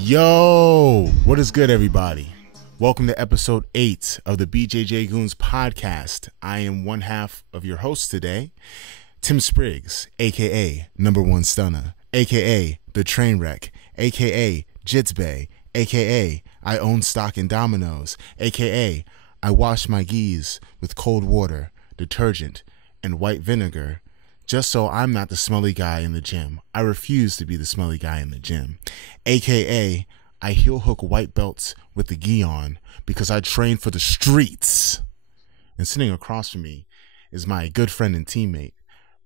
Yo, what is good, everybody? Welcome to episode 8 of the BJJ GOONS podcast. I am one half of your host today, Tim Spriggs, aka Number One Stunner, aka The Trainwreck, aka Jitsbay, aka I own stock in Domino's, aka I wash my gis with cold water, detergent, and white vinegar, just so I'm not the smelly guy in the gym. I refuse to be the smelly guy in the gym. AKA, I heel hook white belts with the gi on because I train for the streets. And sitting across from me is my good friend and teammate,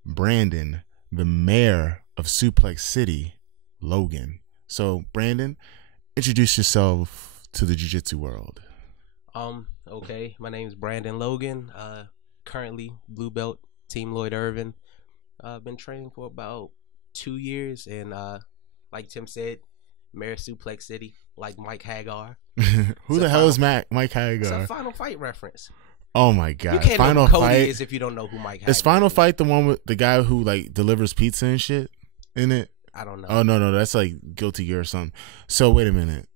Branden, the mayor of Suplex City, Logan. So, Branden, introduce yourself to the Jujitsu world. Okay, my name is Branden Logan. Currently blue belt, Team Lloyd Irvin. Been training for about 2 years, and like Tim said, Mayor Suplex City, like Mike Hagar. Who the hell is Mike Hagar? It's a Final Fight reference. Oh my god! You can't Final know who Cody Fight is if you don't know who Mike Hagar is. Final Fight the one with the guy who like delivers pizza and shit in it? I don't know. Oh no, that's like Guilty Gear or something. So wait a minute,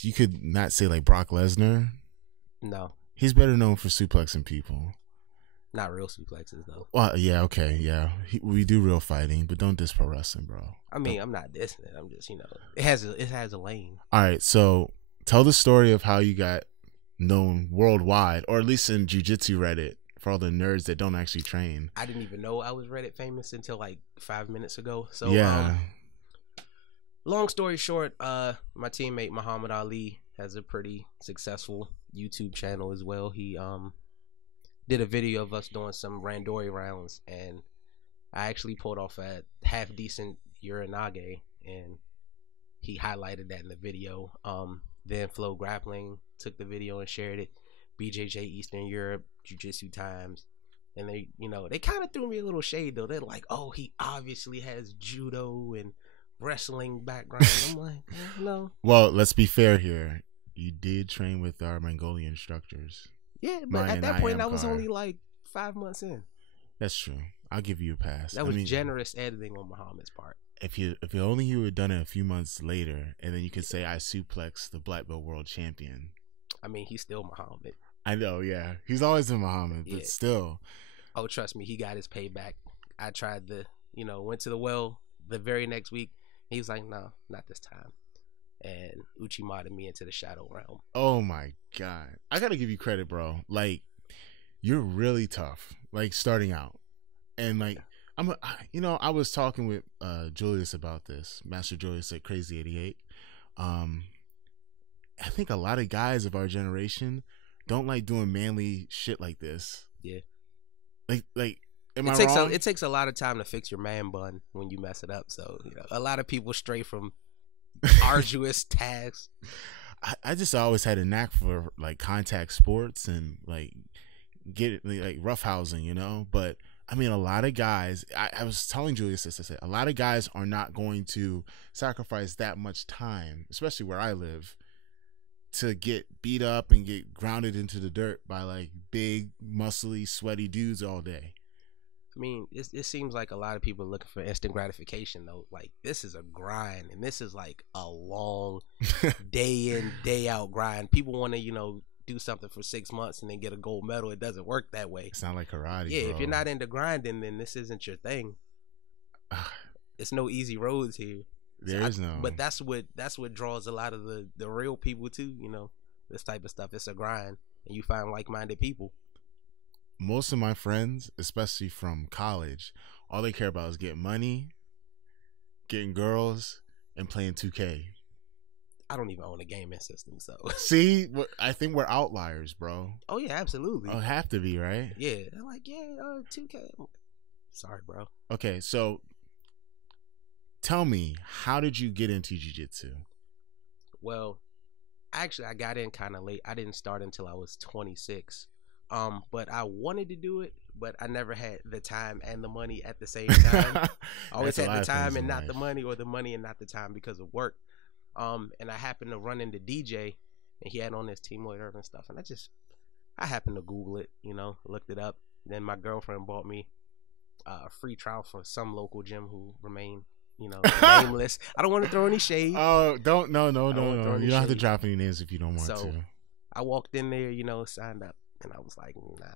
you could not say like Brock Lesnar. No, he's better known for suplexing people. Not real suplexes though. Well, yeah, okay, yeah. We do real fighting, but don't diss pro wrestling, bro. I mean, I'm not dissing it. I'm just, it has a lane. All right, so tell the story of how you got known worldwide, or at least in Jiu-Jitsu Reddit, for all the nerds that don't actually train. I didn't even know I was Reddit famous until like 5 minutes ago. So yeah. Long story short, my teammate Muhammad Ali has a pretty successful YouTube channel as well. He did a video of us doing some randori rounds, and I actually pulled off a half decent urinage, and he highlighted that in the video. Then Flow Grappling took the video and shared it. BJJ Eastern Europe, Jujitsu Times, and they kind of threw me a little shade though. They're like, oh, he obviously has judo and wrestling background. I'm like, no. Well, let's be fair here. You did train with our Mongolian instructors. Yeah, but at that point, I was only like 5 months in. That's true. I'll give you a pass. That was generous editing on Muhammad's part. If only you had done it a few months later, and then you could say I suplexed the black belt world champion. I mean, he's still Muhammad. I know, yeah. He's always been Muhammad, but still. Oh, trust me, he got his payback. I tried went to the well the very next week. He was like, no, not this time. And Uchimata me into the shadow realm. Oh my god, I gotta give you credit, bro. Like, you're really tough, like starting out, and like I was talking with Julius about this, Master Julius at Crazy 88. I think a lot of guys of our generation don't like doing manly shit like this. Yeah, like. Am I wrong? It takes a lot of time to fix your man bun when you mess it up. So a lot of people stray from arduous tasks. I just always had a knack for like contact sports and like roughhousing, but I mean, a lot of guys, I was telling Julius this, I said, a lot of guys are not going to sacrifice that much time, especially where I live, to get beat up and get grounded into the dirt by like big, muscly, sweaty dudes all day. I mean, it seems like a lot of people are looking for instant gratification, though. Like, this is a grind, and this is like a long day in, day out grind. People want to, do something for 6 months and then get a gold medal. It doesn't work that way. It's not like karate. Yeah, bro. If you're not into grinding, then this isn't your thing. It's no easy roads here. There's no. But that's what draws a lot of the real people too. This type of stuff. It's a grind, and you find like-minded people. Most of my friends, especially from college, all they care about is getting money, getting girls, and playing 2K. I don't even own a gaming system, so. See, I think we're outliers, bro. Oh yeah, absolutely. Oh, have to be, right? Yeah, they're like, 2K. Sorry, bro. Okay, so tell me, how did you get into jiu-jitsu? Well, actually, I got in kind of late. I didn't start until I was 26. But I wanted to do it, but I never had the time and the money at the same time. I always had the time and not the money, or the money and not the time because of work. And I happened to run into DJ, and he had on his Team Lloyd Irvin stuff, and I happened to Google it, looked it up. Then my girlfriend bought me a free trial for some local gym who remained nameless. I don't want to throw any shade. Oh, no. You don't have to shade. drop any names if you don't want to. I walked in there, signed up, and I was like, nah.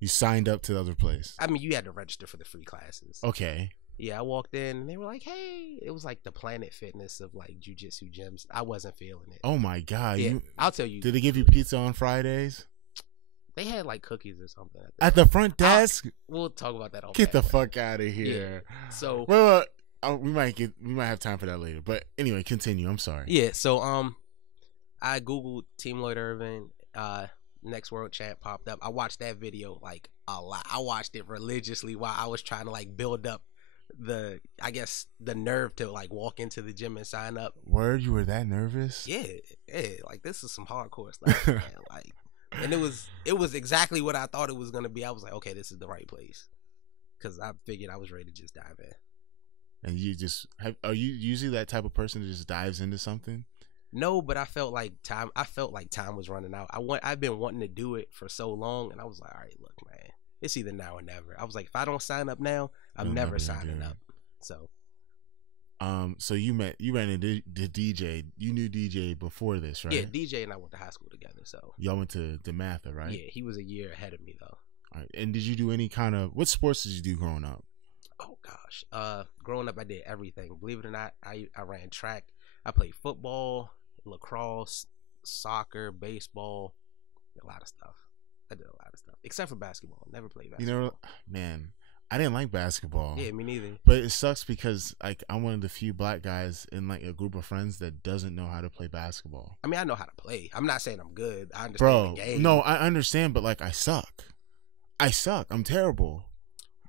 You signed up to the other place? I mean, you had to register for the free classes. Okay. Yeah, I walked in, and they were like, hey. It was like the Planet Fitness of, like, Jujitsu gyms. I wasn't feeling it. Oh, my God. Yeah, I'll tell you. Did they give you pizza on Fridays? They had, like, cookies or something. At the front desk? We'll talk about that. Get the fuck out of here. Yeah. So. Well, we might have time for that later. But anyway, continue. I'm sorry. Yeah, so, I Googled Team Lloyd Irvin, next world champ popped up. I watched that video like a lot. I watched it religiously while I was trying to like build up the nerve to like walk into the gym and sign up. Word, you were that nervous? Yeah, like this is some hardcore stuff, man. Like, and it was exactly what I thought it was gonna be. I was like, okay, this is the right place, because I figured I was ready to just dive in. And are you usually that type of person that just dives into something? No, but I felt like time was running out. I've been wanting to do it for so long, and I was like, all right, look, man, it's either now or never. I was like, if I don't sign up now, I'm never signing up. So, so you ran into the DJ. You knew DJ before this, right? Yeah, DJ and I went to high school together. So y'all went to DeMatha, right? Yeah, he was a year ahead of me though. All right. And did you do any kind of, what sports did you do growing up? Oh gosh, growing up I did everything. Believe it or not, I ran track. I played football, lacrosse, soccer, baseball, a lot of stuff. I did a lot of stuff except for basketball. Never played basketball. Man, I didn't like basketball. Yeah, me neither. But it sucks because like I'm one of the few black guys in like a group of friends that doesn't know how to play basketball. I mean, I know how to play. I'm not saying I'm good. I understand the game. No, I understand, but like I suck. I'm terrible.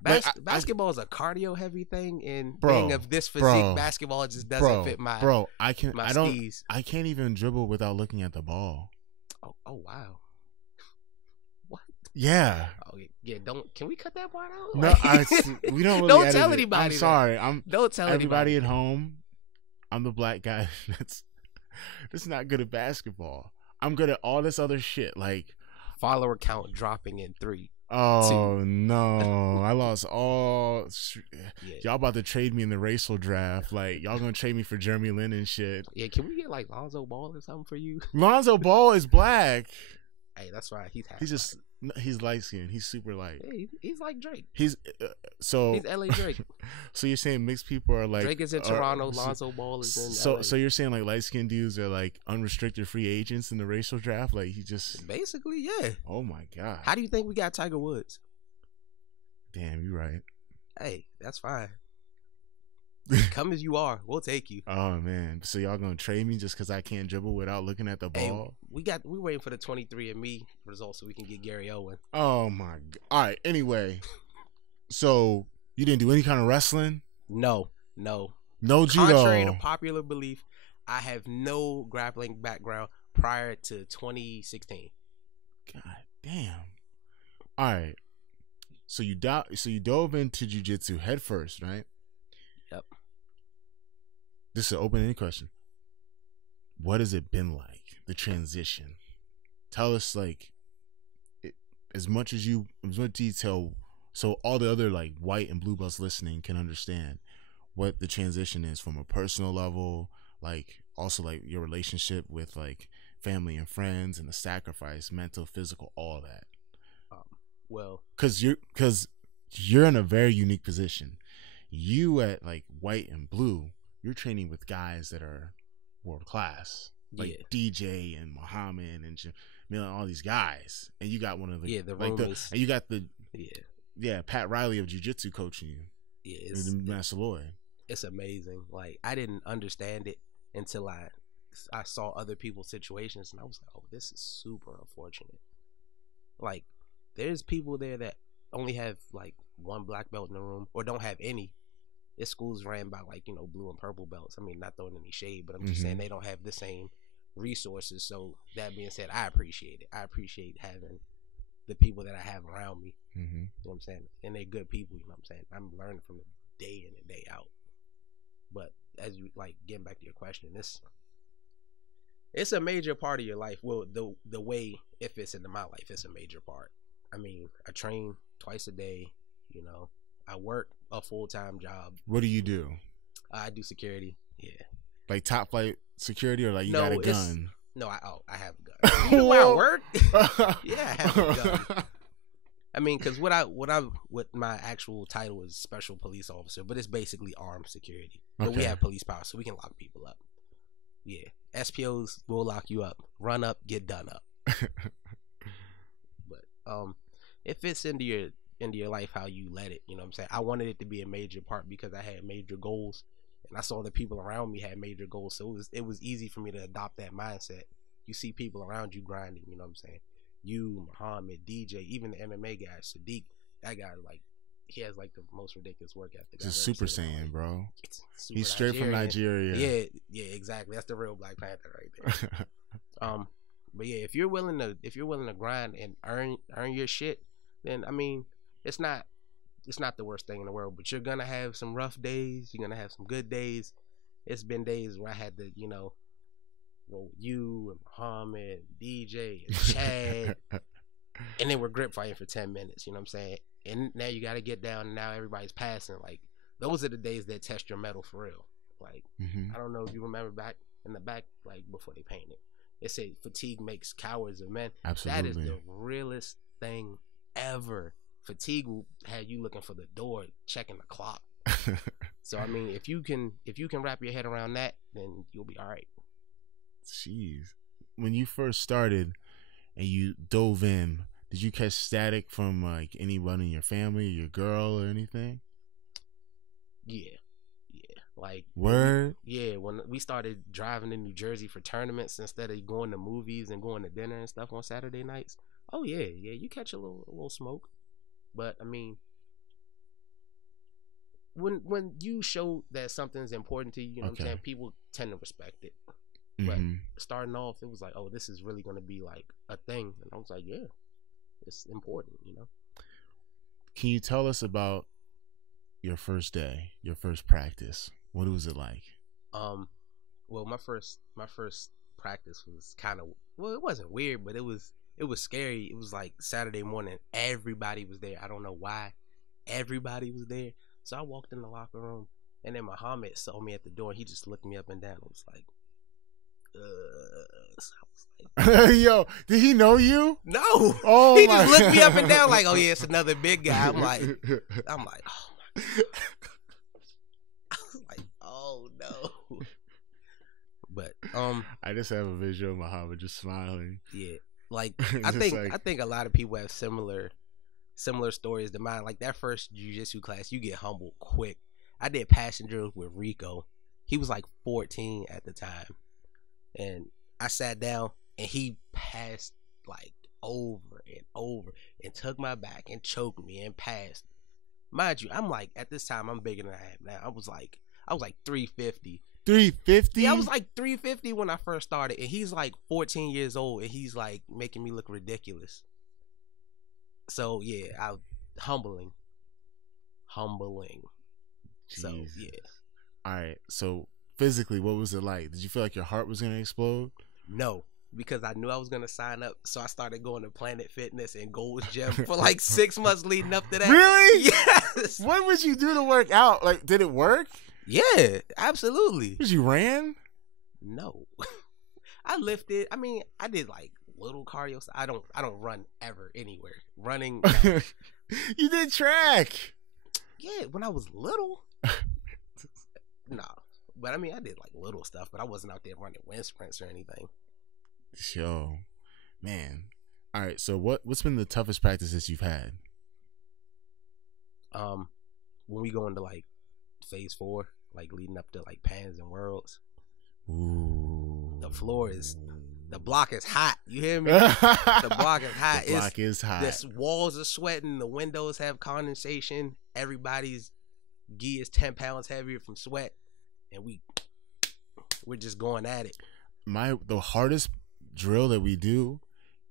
Basketball is a cardio heavy thing, and being of this physique, basketball just doesn't fit my skis. I can't even dribble without looking at the ball. Oh wow. What? Yeah. Oh yeah. Can we cut that part out? No, we don't. Really don't tell anybody. I'm sorry. Don't tell everybody at home. I'm the black guy that's not good at basketball. I'm good at all this other shit, like follower count dropping in 3. Oh no, I lost all. Y'all about to trade me in the racial draft. Like, y'all gonna trade me for Jeremy Lin and shit. Yeah, can we get like Lonzo Ball or something for you? Lonzo Ball is black. Hey, that's right. He's light skinned. He's super light. Hey, he's like Drake. He's LA Drake. So you're saying mixed people are like Drake is in Toronto, Lonzo Ball is in LA. So you're saying like light skinned dudes are like unrestricted free agents in the racial draft? Like he just basically, yeah. Oh my god. How do you think we got Tiger Woods? Damn, you're right. Hey, that's fine. Come as you are, we'll take you. Oh man, so y'all gonna trade me just because I can't dribble without looking at the ball? Hey, we waiting for the 23andMe results so we can get Gary Owen. Oh my god! All right. Anyway, so you didn't do any kind of wrestling? No judo. Contrary to popular belief, I have no grappling background prior to 2016. God damn! All right. So you dove into jiu-jitsu head first, right? Yep. This is an open-ended question. What has it been like, the transition? Tell us, like, as much detail, so all the other like white and blue belts listening can understand what the transition is from a personal level, like also like your relationship with like family and friends and the sacrifice, mental, physical, all that. Well, because you're in a very unique position. You at like white and blue, you're training with guys that are world class, like DJ and Muhammad and all these guys, and you got one of the and you got the Pat Riley of jiu-jitsu coaching you. Yeah, Master Lloyd. It's amazing. Like I didn't understand it until I saw other people's situations, and I was like, oh, this is super unfortunate. Like there's people there that only have like one black belt in the room or don't have any. This school's ran by like, blue and purple belts. I mean, not throwing any shade, but I'm just saying they don't have the same resources. So that being said, I appreciate it. I appreciate having the people that I have around me. You know what I'm saying? And they're good people, you know what I'm saying? I'm learning from them day in and day out. But as you like getting back to your question, it's a major part of your life. Well, the way it fits into my life, it's a major part. I mean, I train twice a day, I work a full-time job. What do you do? I do security. Yeah. Like top flight security, or like you got a gun? No, I have a gun. You know where I work? Yeah, I have a gun. I mean, because what my actual title is special police officer, but it's basically armed security. But we have police power, so we can lock people up. Yeah, SPOs will lock you up. Run up, get done up. But it fits into your life how you let it. You know what I'm saying? I wanted it to be a major part because I had major goals, and I saw the people around me had major goals, so it was easy for me to adopt that mindset. You see people around you grinding. You know what I'm saying? You, Muhammad, DJ, even the MMA guy, Sadiq, that guy, like, he has like the most ridiculous work ethic. He's a Super Saiyan, bro. He's straight from Nigeria. Yeah, exactly. That's the real Black Panther right there. But yeah, if you're willing to grind and earn your shit, then I mean, it's not the worst thing in the world. But you're gonna have some rough days. You're gonna have some good days. It's been days where I had to, you and Muhammad, DJ, and Chad, and then we're grip fighting for 10 minutes. You know what I'm saying? And now you got to get down, and now everybody's passing. Like, those are the days that test your metal for real. Like, I don't know if you remember back in the back, like before they painted, it said fatigue makes cowards of men. Absolutely. That is the realest thing ever. Fatigue will have you looking for the door, checking the clock. So I mean, if you can wrap your head around that, then you'll be all right. Jeez. When you first started and you dove in, did you catch static from like anyone in your family, your girl, or anything? Yeah. Like, word? When we started driving in New Jersey for tournaments instead of going to movies and going to dinner and stuff on Saturday nights. Oh yeah, you catch a little smoke. But I mean, when you show that something's important to you, you know what I'm saying, people tend to respect it. But starting off, it was like, oh, this is really going to be like a thing. And I was like, yeah, it's important, Can you tell us about your first day, your first practice? What was it like? Well, my first practice was kind of, well, it wasn't weird, but it was scary. It was like Saturday morning. Everybody was there. I don't know why. Everybody was there. So I walked in the locker room, and then Muhammad saw me at the door. He just looked me up and down. It was like, so I was like, yo, did he know you? No. Oh, he just looked me up and down like, oh yeah, it's another big guy. I'm like, oh my God. I was like, oh no. But I just have a visual of Muhammad just smiling. Yeah, like I think a lot of people have similar stories to mine. Like that first jiu-jitsu class, you get humbled quick. I did passing drills with Rico. He was like 14 at the time. And I sat down and he passed like over and over and took my back and choked me and passed. Mind you, I'm like, at this time, I'm bigger than I am now. I was like 350. 350? Yeah, I was like 350 when I first started. And he's like 14 years old and he's like making me look ridiculous. So yeah, humbling. Jeez. So yeah. All right. So physically, what was it like? Did you feel like your heart was gonna explode? No, because I knew I was gonna sign up, so I started going to Planet Fitness and Gold's Gym for like 6 months leading up to that. Really? Yes. What would you do to work out? Like, did it work? Yeah, absolutely. Because you ran? No, I lifted. I mean, I did like little cardio. I don't run ever anywhere. Running. No. You did track. Yeah, when I was little. No. But I mean, I did like little stuff, but I wasn't out there running wind sprints or anything. Yo, man. All right. So what's been the toughest practices you've had? When we go into like phase 4, like leading up to like Pans and Worlds. Ooh. The block is hot. You hear me? The block is hot. The block is hot. The walls are sweating. The windows have condensation. Everybody's gi is 10 pounds heavier from sweat. And we're just going at it. The hardest drill that we do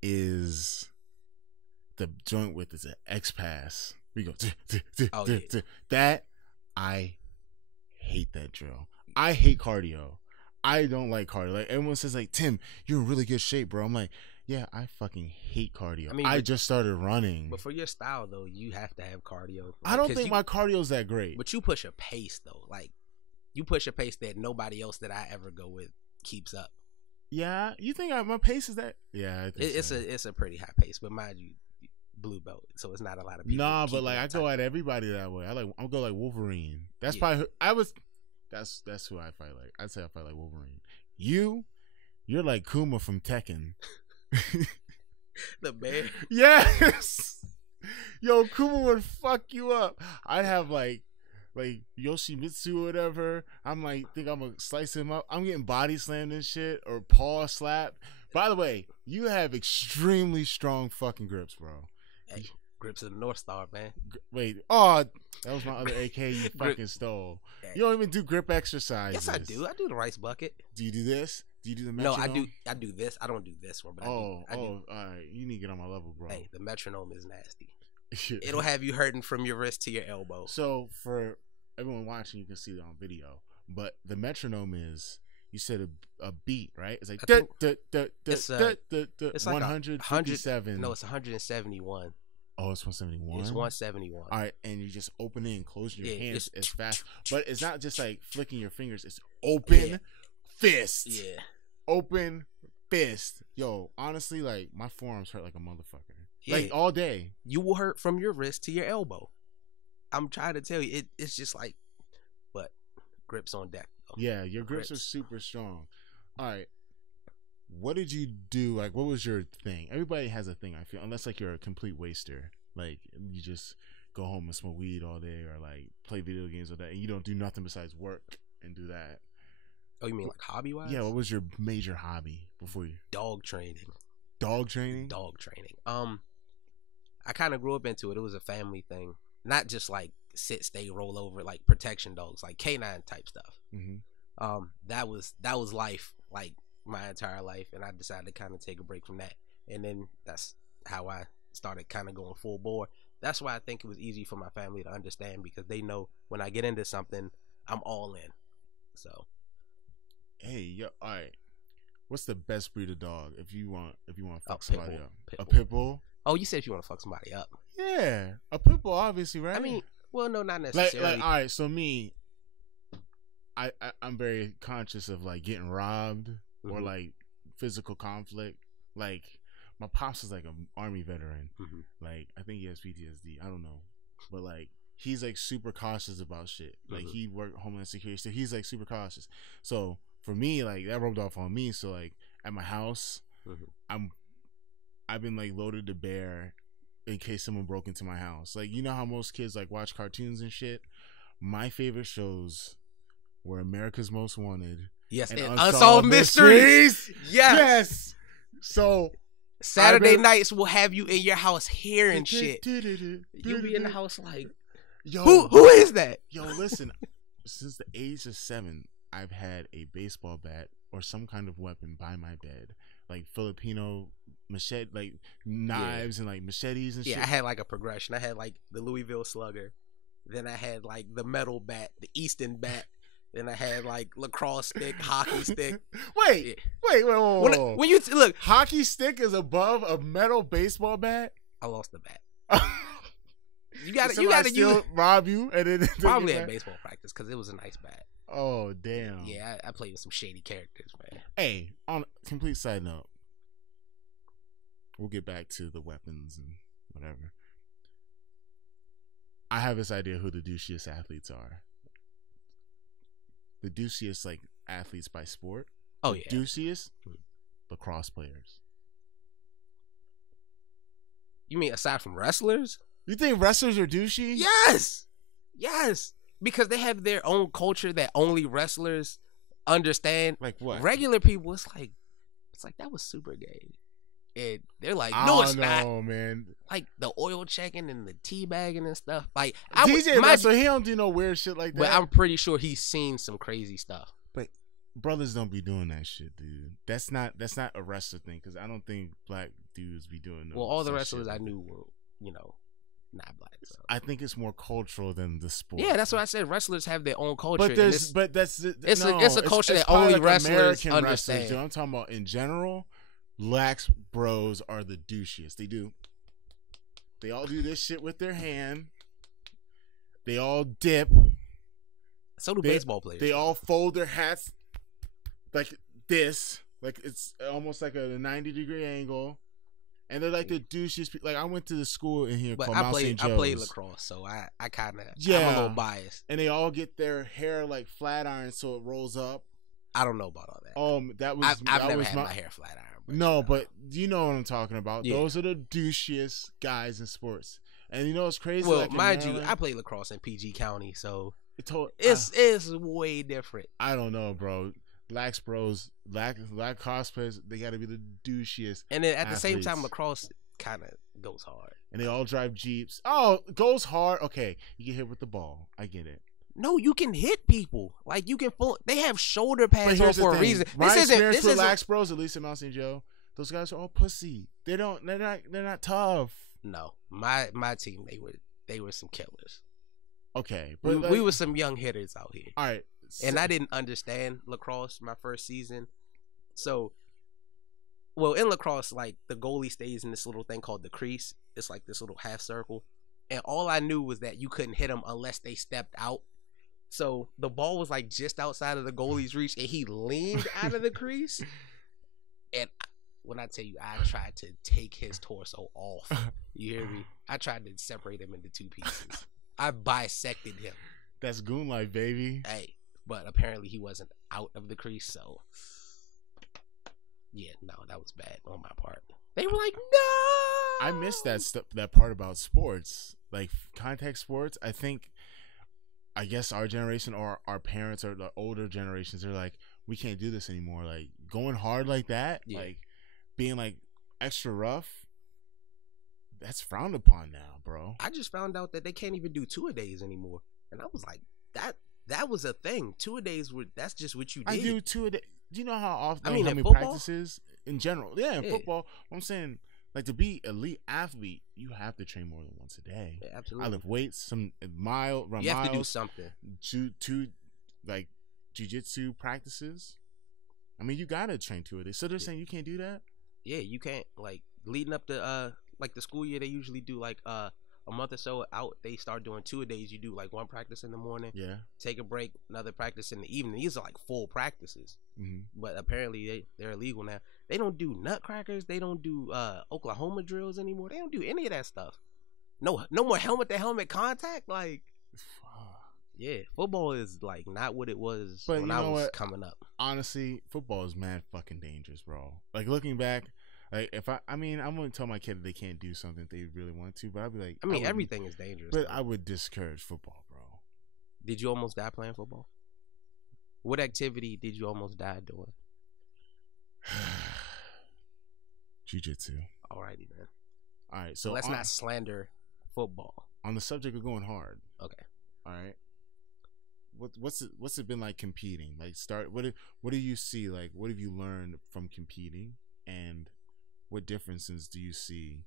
is the joint with an X pass. We go that. I hate that drill. I hate cardio. I don't like cardio. Like everyone says, like, Tim, you're in really good shape, bro. I'm like, yeah, I fucking hate cardio. I mean, I just started running. But for your style though, you have to have cardio. I don't think my cardio is that great. But you push a pace though, like. You push a pace that nobody else that I ever go with keeps up. Yeah, you think my pace is that? Yeah, I think it's a pretty high pace, but mind you, blue belt, so it's not a lot of people. Nah, but like I go at everybody that way. I'll go like Wolverine. That's probably that's who I fight like. I'd say I fight like Wolverine. You're like Kuma from Tekken. The bear. Yes. Yo, Kuma would fuck you up. I'd have like Yoshimitsu or whatever. I'm like, think I'm gonna slice him up. I'm getting body slammed and shit or paw slapped. By the way, you have extremely strong fucking grips, bro. Hey, grips of the North Star, man. Wait, oh, that was my other AK you fucking stole. Hey. You don't even do grip exercises. Yes, I do. I do the rice bucket. Do you do this? Do you do the metronome? No, I do this. I don't do this one, but I do. All right. You need to get on my level, bro. Hey, the metronome is nasty. It'll have you hurting from your wrist to your elbow. So for everyone watching, you can see it on video. But the metronome is, you said a beat, right? It's like it's like 157. No, it's 171. Oh, it's 171. It's 171. All right, and you just open it and close your hands as fast. But it's not just like flicking your fingers. It's open fist. Yeah. Open fist. Yo, honestly, like my forearms hurt like a motherfucker. Yeah. Like all day. You will hurt from your wrist to your elbow. I'm trying to tell you, it's just like, but grips on deck. Though. Yeah, your grips are super strong. All right. What did you do? Like, what was your thing? Everybody has a thing, I feel, unless like you're a complete waster. Like, you just go home and smoke weed all day or like play video games all day, and you don't do nothing besides work and do that. Oh, you mean like hobby-wise? Yeah, what was your major hobby before you? Dog training. Dog training? Dog training. I kind of grew up into it. It was a family thing. Not just like sit, stay, roll over, like protection dogs, like canine type stuff. Mm-hmm. That was life, like my entire life, and I decided to kind of take a break from that. And then that's how I started kind of going full bore. That's why I think it was easy for my family to understand, because they know when I get into something, I'm all in. So, hey, yo, all right. What's the best breed of dog if you want to fuck somebody up? Pit A pit bull? Oh, you said if you want to fuck somebody up. Yeah, a pit bull, obviously, right? I mean, well, no, not necessarily. Like all right, so me, I'm very conscious of like getting robbed or like physical conflict. Like my pops is like an army veteran. Like I think he has PTSD. I don't know, but like he's like super cautious about shit. Like he worked Homeland Security, so he's like super cautious. So for me, like that rubbed off on me. So like at my house, I've been like loaded to bear in case someone broke into my house. Like, you know how most kids like watch cartoons and shit? My favorite shows were America's Most Wanted. Yes, and Unsolved Mysteries. Yes. So Saturday nights will have you in your house hearing shit. You'll be in the house like, yo, who is that? Yo, listen, since the age of 7, I've had a baseball bat or some kind of weapon by my bed. Like Filipino machete, like knives and like machetes and shit. Yeah, I had like a progression. I had like the Louisville Slugger. Then I had like the metal bat, the Easton bat. Then I had like lacrosse stick, hockey stick. Wait. When you look, hockey stick is above a metal baseball bat. I lost the bat. You got to use rob you and then probably at baseball practice because it was a nice bat. Oh damn! Yeah, I played with some shady characters, man. Hey, on a complete side note, we'll get back to the weapons and whatever. I have this idea who the douchiest athletes are. The douchiest like athletes by sport. Oh yeah, douchiest lacrosse players. You mean aside from wrestlers? You think wrestlers are douchey? Yes. Because they have their own culture that only wrestlers understand. Like what? Regular people, it's like that was super gay. And they're like, no, it's not. Oh man. Like the oil checking and the teabagging and stuff. Like DJ wrestler, he don't do no weird shit like that. But I'm pretty sure he's seen some crazy stuff. But brothers don't be doing that shit, dude. That's not a wrestler thing, because I don't think black dudes be doing. Well, all the wrestlers I knew were, not black. So. I think it's more cultural than the sport. Yeah, that's what I said. Wrestlers have their own culture. But it's a culture that only like wrestlers American understand. Wrestlers, I'm talking about in general. Lax bros are the douchiest. They all do this shit with their hand. They all dip. So do baseball players. They all fold their hats like this, like it's almost like a 90-degree angle, and they're like the douchiest people. Like I went to the school in here called Mount St. Joe's. I played lacrosse, so I kind of yeah, I'm a little biased. And they all get their hair like flat iron, so it rolls up. I don't know about all that. I've never had my hair flat iron. But you know what I'm talking about. Yeah. Those are the douchiest guys in sports. And you know what's crazy? Well, like mind you, I played lacrosse in PG County, so it's way different. I don't know, bro. Lax bros, Lacrosse players, they got to be the douchiest. And then at the same time, lacrosse kind of goes hard. And they all drive Jeeps. Oh, goes hard. Okay, you get hit with the ball. I get it. No, you can hit people. Like you can they have shoulder pads on for a reason. My experience with Lax bros, at least in Mount St. Joe, those guys are all pussy. They're not tough. No, my team, they were some killers. Okay, but we were some young hitters out here. All right, and I didn't understand lacrosse my first season. So, well, in lacrosse, like the goalie stays in this little thing called the crease. It's like this little half circle, and all I knew was that you couldn't hit them unless they stepped out. So the ball was like just outside of the goalie's reach, and he leaned out of the crease. And when I tell you, I tried to take his torso off. You hear me? I tried to separate him into two pieces. I bisected him. That's goon life, baby. Hey, but apparently he wasn't out of the crease, so yeah, no, that was bad on my part. They were like, no. I missed that part about sports, like contact sports. I guess our generation or our parents or the older generations are like, we can't do this anymore. Like going hard like that, like being like extra rough, that's frowned upon now, bro. I just found out that they can't even do 2-a-days anymore, and I was like, that was a thing. 2-a-days that's just what you did. I do 2-a-day. Do you know how often? I mean, how in many football? Practices in general? Yeah, in football. I'm saying, like, to be elite athlete, you have to train more than once a day. Yeah, absolutely. I lift weights, run you miles. Have to do something. Two like Jujitsu practices. I mean, you gotta train 2-a-day. So they're saying you can't do that? Yeah, you can't. Like leading up to like the school year, they usually do like a month or so out. They start doing 2-a-days. You do like one practice in the morning. Yeah. Take a break, another practice in the evening. These are like full practices. Mm-hmm. But apparently they're illegal now. They don't do nutcrackers. They don't do Oklahoma drills anymore. They don't do any of that stuff. No more helmet to helmet contact. Like, yeah, football is like not what it was when I was coming up. Honestly, football is mad fucking dangerous, bro. Like looking back, like if I mean, I'm gonna tell my kid that they can't do something if they really want to, but I'd be like, I mean, everything is dangerous. But I would discourage football, bro. Did you almost die playing football? What activity did you almost die doing? Jiu-jitsu. Alrighty then. All right, so let's not slander football. On the subject of going hard. Okay. All right. What's it been like competing? Like what do you see? Like what have you learned from competing, and what differences do you see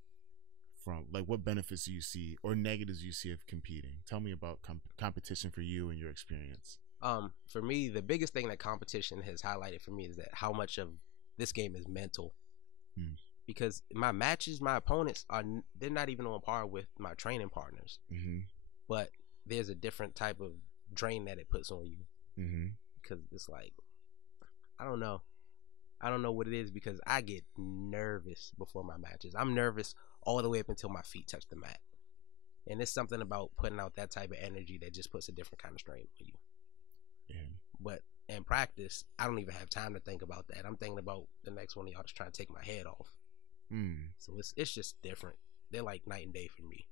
from, like, what benefits do you see or negatives do you see of competing? Tell me about competition for you and your experience. For me, the biggest thing that competition has highlighted for me is that how much of this game is mental. Because my matches, my opponents they're not even on par with my training partners. But there's a different type of drain that it puts on you. Because it's like, I don't know what it is, because I get nervous before my matches. I'm nervous all the way up until my feet touch the mat, and it's something about putting out that type of energy that just puts a different kind of strain on you. But in practice, I don't even have time to think about that. I'm thinking about the next one of y'all just trying to take my head off. So it's just different. They're like night and day for me.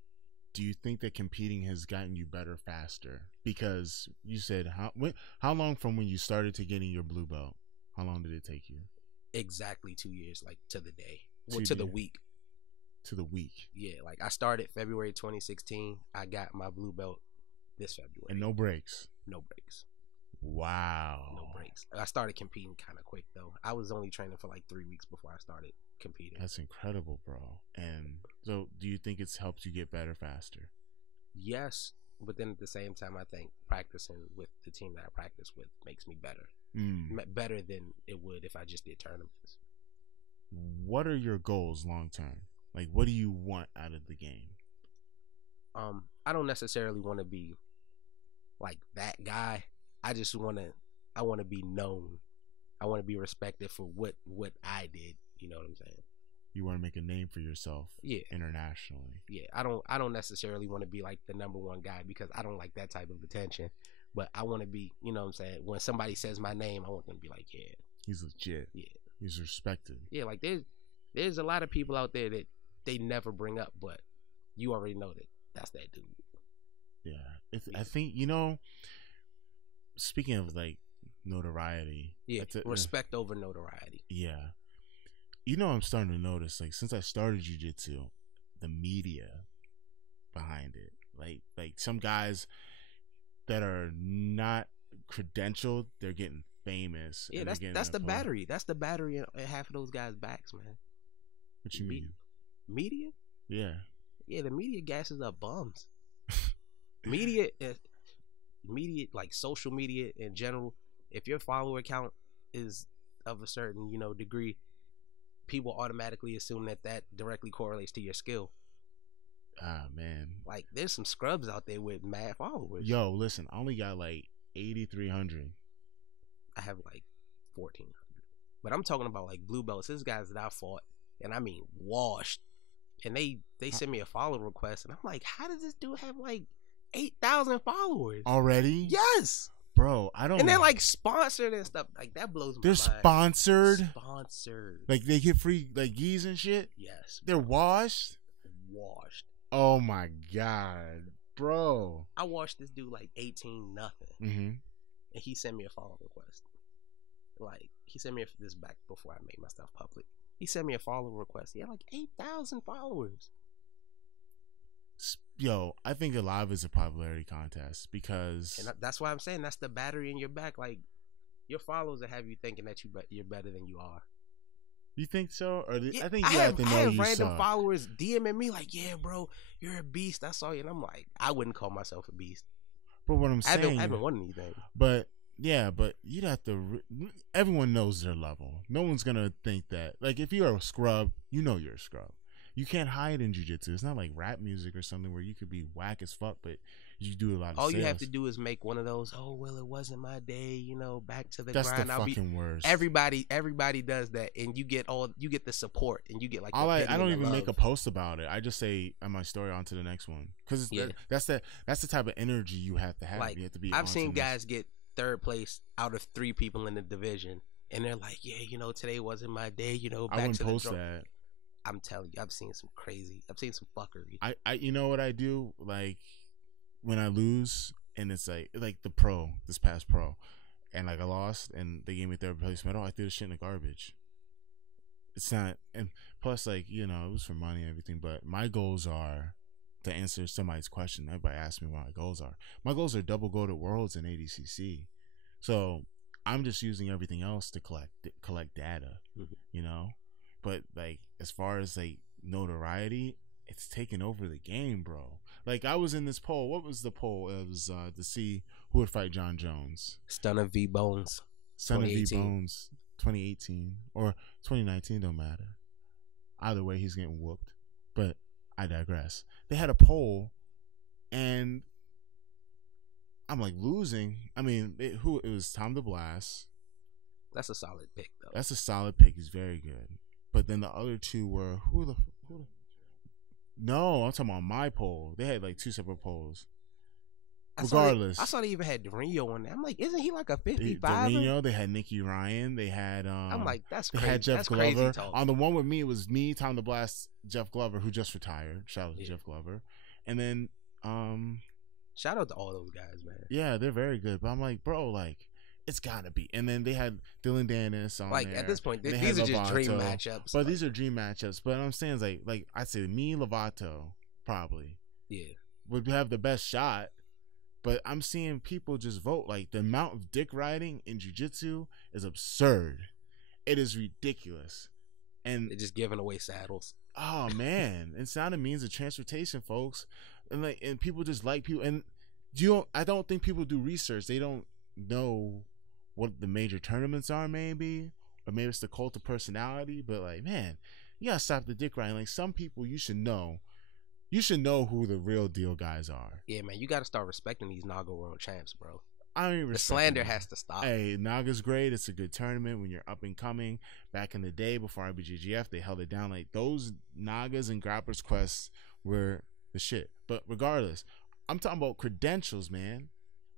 Do you think that competing has gotten you better faster? Because you said how long from when you started to getting your blue belt? How long did it take you? Exactly 2 years, like to the day. Well, to the week. To the week. Yeah, like I started February 2016. I got my blue belt this February. And no breaks. No breaks. Wow. No breaks. I started competing kind of quick though. I was only training for like 3 weeks before I started competing. That's incredible, bro. And so do you think it's helped you get better faster? Yes, but then at the same time, I think practicing with the team that I practice with makes me better. Better than it would if I just did tournaments. What are your goals long term? Like, what do you want out of the game? I don't necessarily want to be like that guy. I just I want to be known. I want to be respected for what I did. You know what I'm saying? You want to make a name for yourself, internationally. Yeah, I don't necessarily want to be like the number one guy because I don't like that type of attention. But I want to be, you know what I'm saying? When somebody says my name, I want them to be like, yeah, he's legit. Yeah, he's respected. Yeah, like there's a lot of people out there that they never bring up, but you already know that's that dude. Yeah, I think, speaking of like notoriety, respect over notoriety. Yeah, I'm starting to notice, like, since I started jiu-jitsu, the media behind it, like some guys that are not credentialed, they're getting famous. Yeah, that's the battery. That's the battery in half of those guys' backs, man. What you mean? Media? Yeah. Yeah, the media gasses up bums. Media, like social media in general, if your follower count is of a certain, degree, people automatically assume that directly correlates to your skill. Ah, man. Like, there's some scrubs out there with mad followers. Yo, listen, I only got like 8,300. I have like 1,400. But I'm talking about like blue belts. These guys that I fought, and I mean washed. And they send me a follow request, and I'm like, how does this dude have like 8,000 followers already? Yes, bro. I don't. And they're like sponsored and stuff. Like, that blows my mind. They're sponsored. Sponsored. Like, they get free like gis and shit. Yes. They're washed. Oh my god, bro. I watched this dude like 18-0, and he sent me a follow request. Like, he sent me this back before I made my stuff public. He sent me a follow request. He had like 8,000 followers. Yo, I think a lot of it's a popularity contest because... And that's why I'm saying that's the battery in your back. Like, your followers will have you thinking that you're better than you are. You think so? Or yeah, I think I have random suck. followers DMing me like, yeah, bro, you're a beast. I saw you. And I'm like, I wouldn't call myself a beast. But what I'm saying... I haven't won anything. But... yeah, but you'd have to... everyone knows their level. No one's going to think that... like, if you're a scrub, you're a scrub. You can't hide in jiu-jitsu. It's not like rap music or something where you could be whack as fuck, but you do a lot of all sales. You have to do is make one of those, oh, well, it wasn't my day, back to the That's grind. That's the fucking worst. Everybody does that, and you get the support, and you get like... I don't even make a post about it. I just say on my story, on to the next one. Because that's the type of energy you have to have. Like, you have to be... I've seen guys get third place out of 3 people in the division, and they're like, yeah, today wasn't my day, back I wouldn't to post the that. I'm telling you, I've seen some fuckery. I you know what I do? Like, when I lose and it's like this past pro, and like I lost and they gave me third place medal, I threw the shit in the garbage. It's not, and plus, like, it was for money and everything, but my goals are to answer somebody's question. Everybody asks me what my goals are. My goals are double gold at Worlds and ADCC. So I'm just using everything else to collect data, But like, as far as like notoriety, it's taken over the game, bro. Like, I was in this poll. What was the poll? It was to see who would fight John Jones. Stunner v Bones. Stunner v Bones, 2018 or 2019, don't matter. Either way, he's getting whooped. But I digress. They had a poll, and I'm like, losing. I mean, it was Tom DeBlas. That's a solid pick, though. That's a solid pick. He's very good. But then the other two were who? No, I'm talking about my poll. They had like 2 separate polls. Regardless, I saw they even had Rio on there. I'm like, isn't he like a 55? They had Nikki Ryan. They had I'm like, that's crazy. They had Jeff that's Glover. Crazy talk. On the one with me, it was me, Tom DeBlas, Jeff Glover, who just retired. Shout out to Jeff Glover. And then shout out to all those guys, man. Yeah, they're very good. But I'm like, bro, like, it's gotta be. And then they had Dillon Dennis on like there. At this point, these are just dream matchups. But these are dream matchups. But I'm saying, like I'd say me, Lovato, probably. Yeah. Would have the best shot. But I'm seeing people just vote. Like, the amount of dick riding in jiu-jitsu is absurd. It is ridiculous. And they're just giving away saddles. Oh man, it's not a means of transportation, folks. And people just like people. And I don't think people do research. They don't know what the major tournaments are, maybe, or maybe it's the cult of personality. But like, man, you gotta stop the dick riding. Like, some people you should know who the real deal guys are. Yeah, man, you gotta start respecting these inaugural world champs, bro. I don't even The respect slander him. has to stop. Hey, Naga's great. It's a good tournament when you're up and coming. Back in the day before IBJJF, they held it down. Like those Nagas and Grappler's Quests were the shit. But regardless, I'm talking about credentials, man.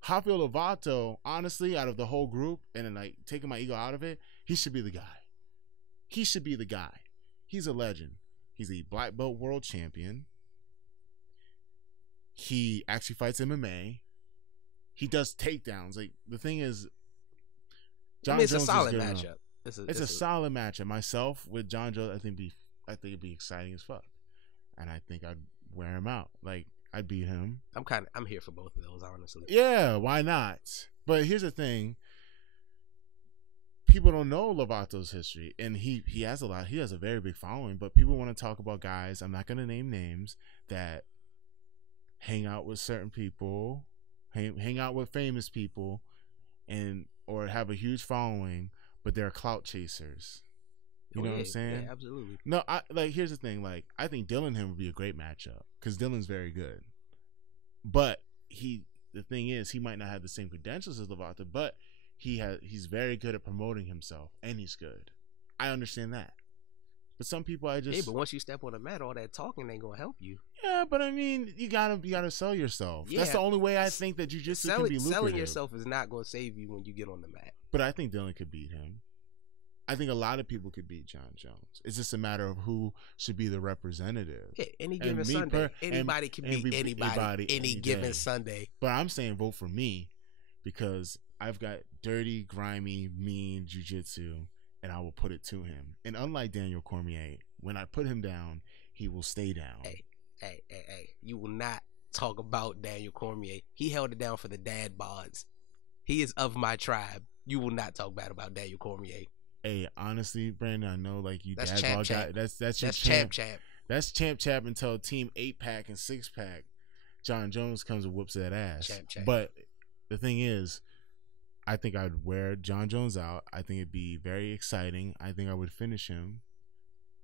Rafael Lovato, honestly, out of the whole group, and then like taking my ego out of it, he should be the guy. He should be the guy. He's a legend. He's a black belt world champion. He actually fights MMA. He does takedowns. Like the thing is, John it's Jones a solid is good matchup. enough. It's a solid matchup. Myself with John Jones, I think it'd be exciting as fuck, and I think I'd wear him out. Like I'd beat him. I'm here for both of those, honestly. Yeah, why not? But here's the thing. People don't know Lovato's history, and he has a lot. He has a very big following, but people want to talk about guys. I'm not going to name names that hang out with certain people, hang out with famous people, and or have a huge following, but they're clout chasers. You know what I'm saying? Yeah, absolutely. No, here's the thing. Like, I think Dillon and him would be a great matchup because Dillon's very good, but the thing is, he might not have the same credentials as Lovato, but he's very good at promoting himself, and he's good. I understand that. But some people but once you step on the mat, all that talking ain't gonna help you. Yeah, but I mean, you gotta sell yourself. Yeah. That's the only way I think that jiu-jitsu can be lucrative. Selling yourself is not gonna save you when you get on the mat. But I think Dillon could beat him. I think a lot of people could beat John Jones. It's just a matter of who should be the representative. Yeah, any given Sunday, anybody can beat anybody any given Sunday. But I'm saying vote for me because I've got dirty, grimy, mean jiu-jitsu, and I will put it to him. And unlike Daniel Cormier, when I put him down, he will stay down. Hey. You will not talk about Daniel Cormier. He held it down for the dad bods. He is of my tribe. You will not talk bad about Daniel Cormier. Hey, honestly, Brandon, I know like you that's dad champ, ball champ. guy. That's your champ. That's champ until team 8-pack and 6-pack. John Jones comes and whoops that ass. Champ. But the thing is, I think I'd wear John Jones out. I think it'd be very exciting. I think I would finish him.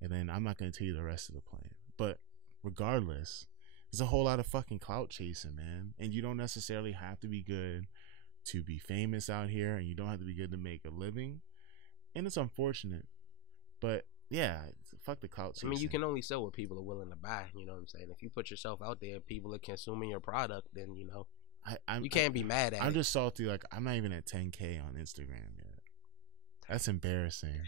And then I'm not going to tell you the rest of the plan. But regardless, there's a whole lot of fucking clout chasing, man. And you don't necessarily have to be good to be famous out here. And you don't have to be good to make a living. And it's unfortunate. But yeah, fuck the clout chasing. I mean, you can only sell what people are willing to buy. You know what I'm saying? If you put yourself out there, people are consuming your product, then, you know. You can't be mad at it. I'm just salty. Like, I'm not even at 10K on Instagram yet. That's embarrassing.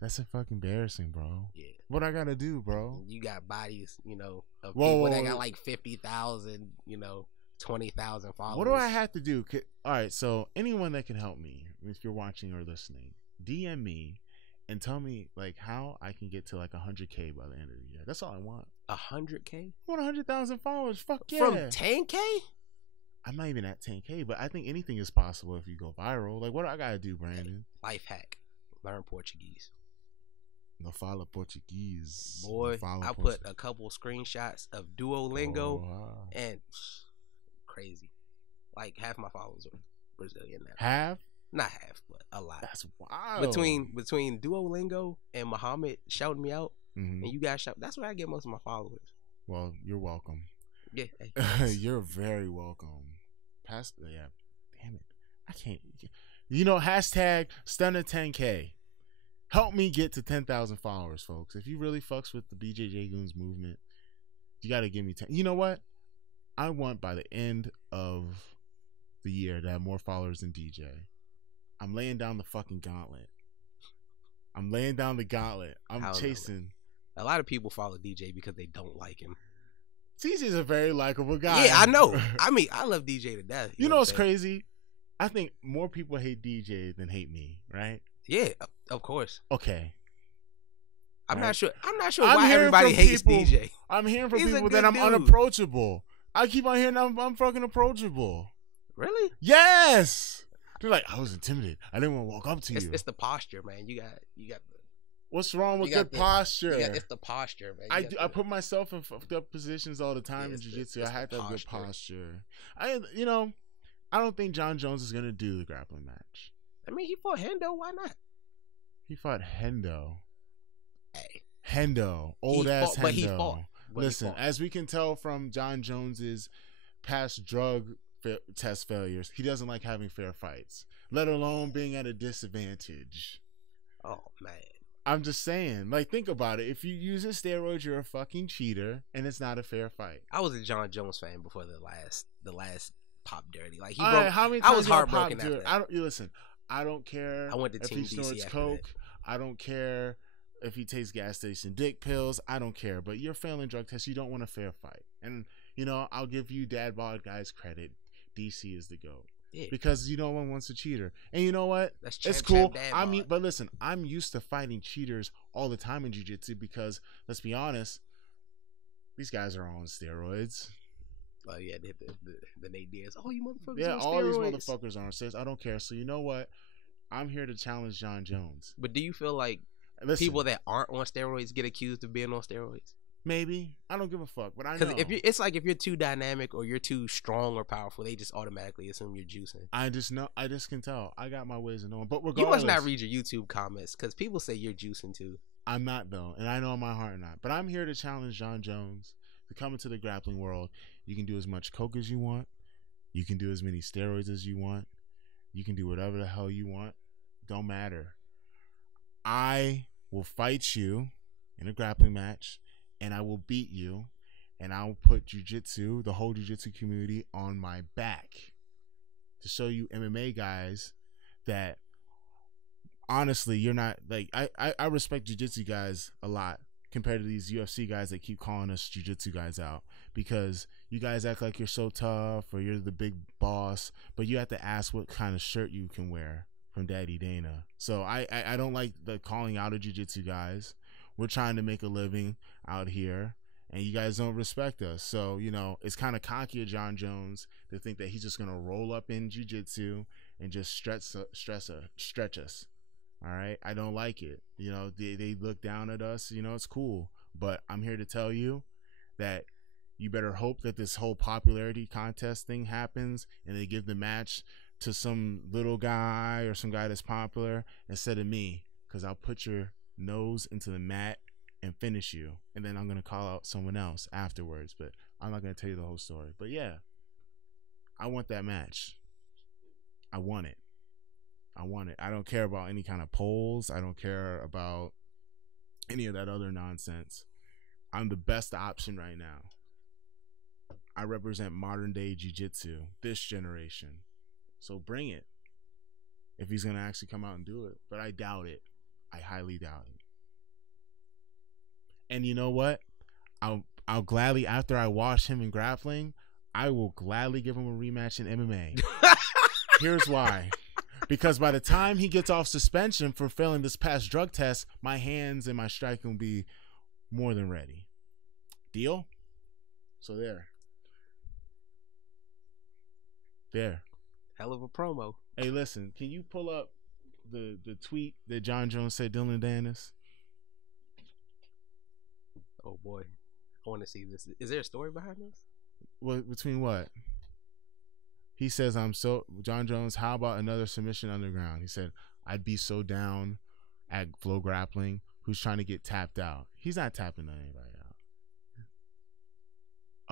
That's a fucking embarrassing, bro. Yeah. What I gotta do, bro? You got bodies, you know, of people that got like 50,000, you know, 20,000 followers. What do I have to do? All right, so anyone that can help me, if you're watching or listening, DM me and tell me like how I can get to like 100K by the end of the year. That's all I want. 100K? I want 100,000 followers. Fuck yeah. From 10K? I'm not even at 10K, but I think anything is possible if you go viral. Like, what do I gotta do, Brandon? Life hack: learn Portuguese. No fala Portuguese. Boy, I put a couple screenshots of Duolingo and crazy. Like half my followers are Brazilian now. Half? Not half, but a lot. That's wild. Between Duolingo and Muhammad shouting me out, and you guys shout. That's where I get most of my followers. Well, you're welcome. Yeah, you're very welcome. Yeah, damn it, I can't. You know, hashtag stunner 10K. Help me get to 10,000 followers, folks. If you really fucks with the BJJ Goons movement, you got to give me 10. You know what? I want by the end of the year to have more followers than DJ. I'm laying down the fucking gauntlet. I'm chasing. A lot of people follow DJ because they don't like him. DJ's a very likable guy. Yeah, I know. I mean, I love DJ to death. You know what's crazy? I think more people hate DJ than hate me, right? Yeah, of course. Okay. I'm not sure why everybody hates DJ. I'm hearing from people that I'm unapproachable. I keep on hearing I'm fucking approachable. Really? Yes. They're like, I was intimidated. I didn't want to walk up to you. It's the posture, man. You got the. What's wrong with good posture? It's the posture, man. I put myself in fucked up positions all the time in jiu-jitsu. I had to have good posture. I don't think John Jones is gonna do the grappling match. I mean, he fought Hendo. Why not? He fought Hendo. Hey. Hendo. Old ass Hendo. But he fought. Listen, as we can tell from John Jones's past drug test failures. He doesn't like having fair fights, let alone being at a disadvantage. Oh man, I'm just saying, like, think about it. If you use steroids, you're a fucking cheater, and it's not a fair fight. I was a John Jones fan before the last Pop Dirty. Like he All broke. right, how many I times was y'all heartbroken Pop after Dirt? that. Listen. I don't care. I went to if Team he DC snorts after coke. that. I don't care if he takes gas station dick pills. I don't care. But you're failing drug tests. You don't want a fair fight. And I'll give you dad bod guys credit. DC is the GOAT. Yeah. Because no one wants a cheater. And you know what? It's cool. But listen, I'm used to fighting cheaters all the time in jiu-jitsu because, let's be honest, these guys are all on steroids. Oh yeah, they hit the Nate Diaz. Oh, you motherfuckers! Yeah, on all steroids. these motherfuckers are on steroids. I don't care. So you know what? I'm here to challenge John Jones. But do you feel like people that aren't on steroids get accused of being on steroids? Maybe. I don't give a fuck, but I know. Because it's like if you're too dynamic or you're too strong or powerful, they just automatically assume you're juicing. I just can tell. I got my ways of knowing. But regardless, you must not read your YouTube comments because people say you're juicing too. I'm not though, and I know in my heart not. But I'm here to challenge John Jones to come into the grappling world. You can do as much coke as you want. You can do as many steroids as you want. You can do whatever the hell you want. Don't matter. I will fight you in a grappling match, and I will beat you, and I will put jiu-jitsu, the whole jiu-jitsu community, on my back to show you MMA guys that honestly you're not like I respect jiu-jitsu guys a lot compared to these UFC guys that keep calling us jiu-jitsu guys out because you guys act like you're so tough or you're the big boss, but you have to ask what kind of shirt you can wear from Daddy Dana. So I don't like the calling out of jiu-jitsu guys. We're trying to make a living out here, and you guys don't respect us. So, it's kind of cocky of John Jones to think that he's just going to roll up in jiu-jitsu and just stretch us. All right? I don't like it. They look down at us. It's cool. But I'm here to tell you that you better hope that this whole popularity contest thing happens and they give the match to some little guy or some guy that's popular instead of me, because I'll put your nose into the mat and finish you, and then I'm gonna call out someone else afterwards, but I'm not gonna tell you the whole story. But yeah, I want that match. I want it. I don't care about any kind of polls. I don't care about any of that other nonsense. I'm the best option right now. I represent modern day jiu-jitsu, this generation. So bring it if he's gonna actually come out and do it, but I doubt it. I highly doubt it. And you know what? I'll gladly, after I watch him in grappling, I will gladly give him a rematch in MMA. Here's why. Because by the time he gets off suspension for failing this past drug test, my hands and my striking will be more than ready. Deal? So there. Hell of a promo. Hey, listen, can you pull up the tweet that John Jones said Dillon Dennis? Oh boy, I want to see this. Is there a story behind this? What, between what? He says, John Jones, how about another submission underground? He said, I'd be so down at Flow Grappling. Who's trying to get tapped out? He's not tapping anybody out.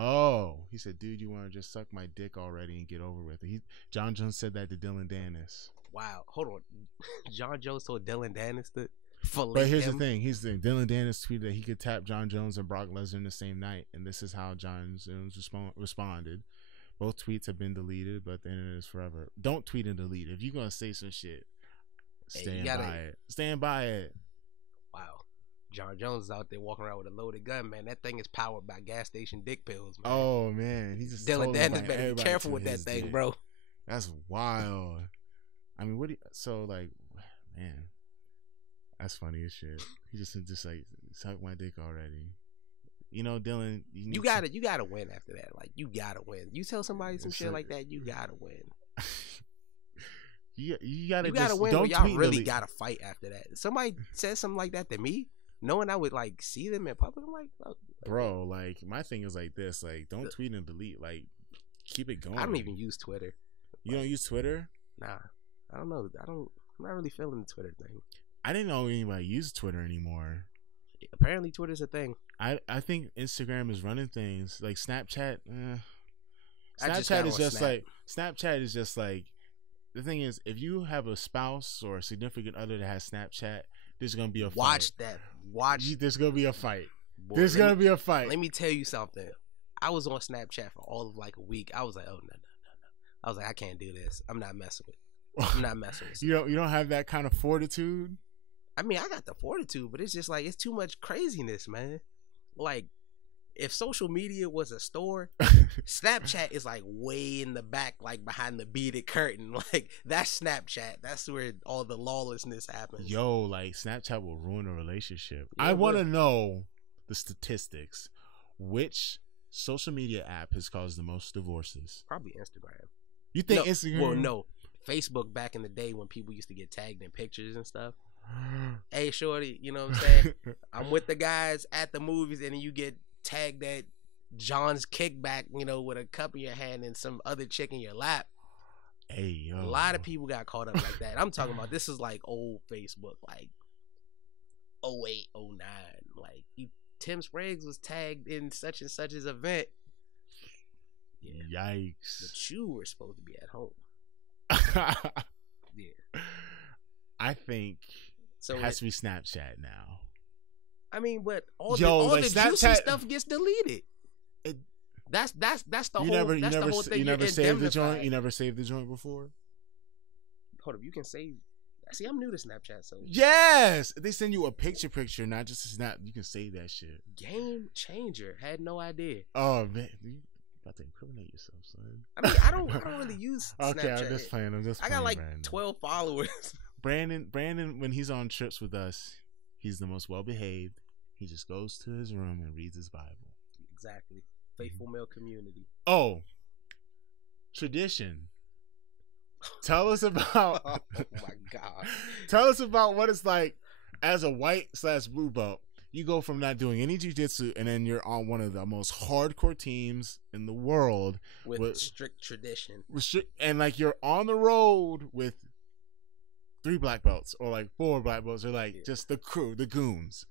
Oh, he said, dude, you want to just suck my dick already and get over with it? John Jones said that to Dillon Dennis. Wow, hold on. John Jones told Dillon Dennis to But here's the thing. Dillon Dennis tweeted that he could tap John Jones and Brock Lesnar in the same night, and this is how John Jones responded. Both tweets have been deleted, but the internet is forever. Don't tweet and delete. If you're gonna say some shit, stand by it. Stand by it. Wow. John Jones is out there walking around with a loaded gun, man. That thing is powered by gas station dick pills, man. Oh man, he's just Dillon Dennis better be careful with that thing, bro. That's wild. I mean, man, that's funny as shit. He just like suck my dick already. Dillon, you gotta win after that. Like, you gotta win. You tell somebody some shit like that, you gotta win. you gotta win. Don't y'all really gotta fight after that. Somebody says something like that to me, knowing I would like see them in public. I'm like, bro, like my thing is like this. Like, don't tweet and delete. Like, keep it going. I don't even use Twitter. You don't use Twitter? Nah, I don't know. I'm not really feeling the Twitter thing. I didn't know anybody used Twitter anymore. Apparently Twitter's a thing. I think Instagram is running things like Snapchat. Snapchat is just like Snapchat is just like the thing is, if you have a spouse or a significant other that has Snapchat, there's gonna be a fight. There's gonna be a fight. Boy, there's gonna be a fight. Let me tell you something. I was on Snapchat for all of like a week. I was like, oh no. I was like, I can't do this. I'm not messing with. I'm not messing with. You don't have that kind of fortitude. I mean, I got the fortitude, but it's just like it's too much craziness, man. Like, if social media was a store, Snapchat is like way in the back, like behind the beaded curtain. Like, that's Snapchat. That's where all the lawlessness happens. Yo, like Snapchat will ruin a relationship. Yeah, I want to know the statistics. Which social media app has caused the most divorces? Probably Instagram. You think Instagram? Well, no. Facebook back in the day when people used to get tagged in pictures and stuff. Hey, shorty, you know what I'm saying? I'm with the guys at the movies, and then you get tagged at John's Kickback, you know, with a cup in your hand and some other chick in your lap. Hey, yo. A lot of people got caught up like that. I'm talking about this is like old Facebook, like 08, 09. Like, Tim Spriggs was tagged in such and such's event. Yeah. Yikes. But you were supposed to be at home. Yeah. I think it has to be Snapchat now. I mean, but all the juicy stuff gets deleted. That's the whole thing. You never saved the joint. You never saved the joint before. Hold up, you can save. See, I'm new to Snapchat, so yes, they send you a picture, not just a snap. You can save that shit. Game changer. Had no idea. Oh man, you about to incriminate yourself, son. I mean, I don't really use Snapchat. Okay, I'm just playing. I got like Branden. 12 followers. Branden, when he's on trips with us, he's the most well behaved. He just goes to his room and reads his Bible. Exactly. Faithful male community. Oh, tradition. Tell us about. Oh my God. Tell us about what it's like as a white/blue belt. You go from not doing any jiu-jitsu, and then you're on one of the most hardcore teams in the world with strict tradition. And like you're on the road with 3 black belts or like 4 black belts, or like just the crew, the goons.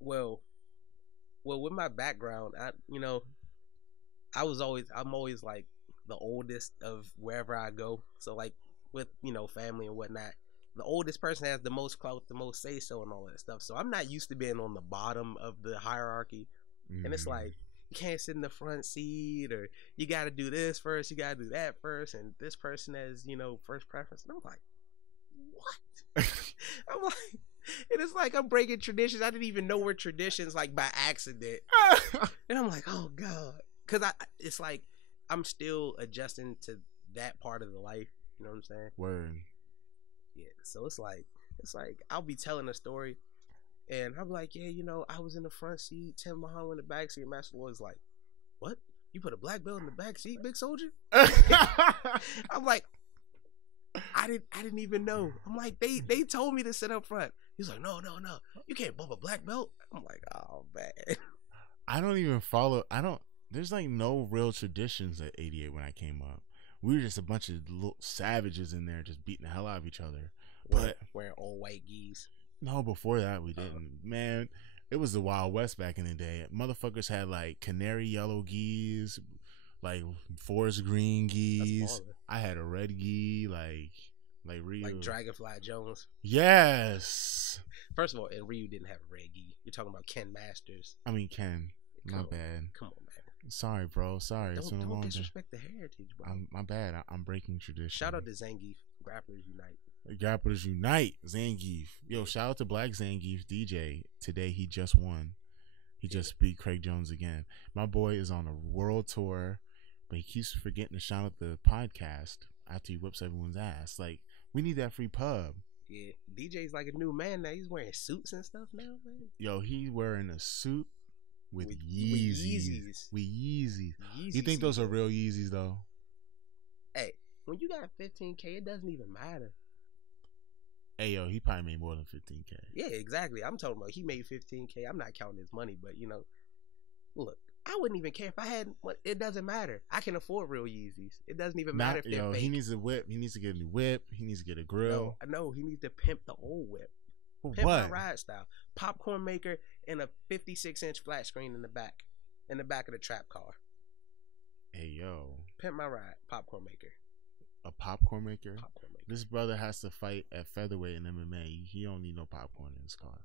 Well, with my background, I'm always like the oldest of wherever I go. So like with, family and whatnot, the oldest person has the most clout, the most say so and all that stuff. So I'm not used to being on the bottom of the hierarchy. And it's like, you can't sit in the front seat, or you got to do this first, you got to do that first, and this person has, first preference. And I'm like, what? I'm like, and it's like I'm breaking traditions. I didn't even know we're traditions, like by accident. And I'm like, oh God. Because it's like I'm still adjusting to that part of the life. You know what I'm saying? Word. Yeah. So it's like I'll be telling a story, and I'm like, yeah, I was in the front seat, Tim Muhammad in the back seat. Master Lloyd's like, what? You put a black belt in the back seat, big soldier? I'm like, I didn't even know. I'm like, they told me to sit up front. He's like, no, you can't bump a black belt. I'm like, oh man. I don't even follow. There's like no real traditions at 88 when I came up. We were just a bunch of little savages in there just beating the hell out of each other. But wearing all white gis. No, before that we didn't. Man, it was the Wild West back in the day. Motherfuckers had like canary yellow gis, like forest green gis. I had a red gi, like Ryu. Like Dragonfly Jones. Yes. First of all, and Ryu didn't have a red gi. You're talking about Ken Masters. I mean Ken. My bad. Come on, man. Sorry, bro. Sorry. Don't disrespect the heritage, bro. My bad. I'm breaking tradition. Shout out to Zangief. Grapplers Unite. Grapplers Unite. Zangief. Yo, shout out to Black Zangief DJ. Today he just won. He just beat Craig Jones again. My boy is on a world tour, but he keeps forgetting to shout out the podcast after he whips everyone's ass. Like, we need that free pub. Yeah, DJ's like a new man now. He's wearing suits and stuff now, man. Yo, he's wearing a suit with Yeezys. With Yeezys. You think those are real Yeezys, though? Hey, when you got 15K, it doesn't even matter. Hey, yo, he probably made more than 15K. Yeah, exactly. I'm talking about he made 15K. I'm not counting his money, but, look, I wouldn't even care if I had. It doesn't matter. I can afford real Yeezys. It doesn't even matter if they're fake. He needs a whip. He needs to get a new whip. He needs to get a grill. No, he needs to pimp the old whip. For pimp what? my ride style. Popcorn maker and a 56-inch flat screen in the back of the trap car. Hey, yo. Pimp my ride. Popcorn maker. A popcorn maker? Popcorn maker. This brother has to fight at featherweight in MMA. He don't need no popcorn in his car.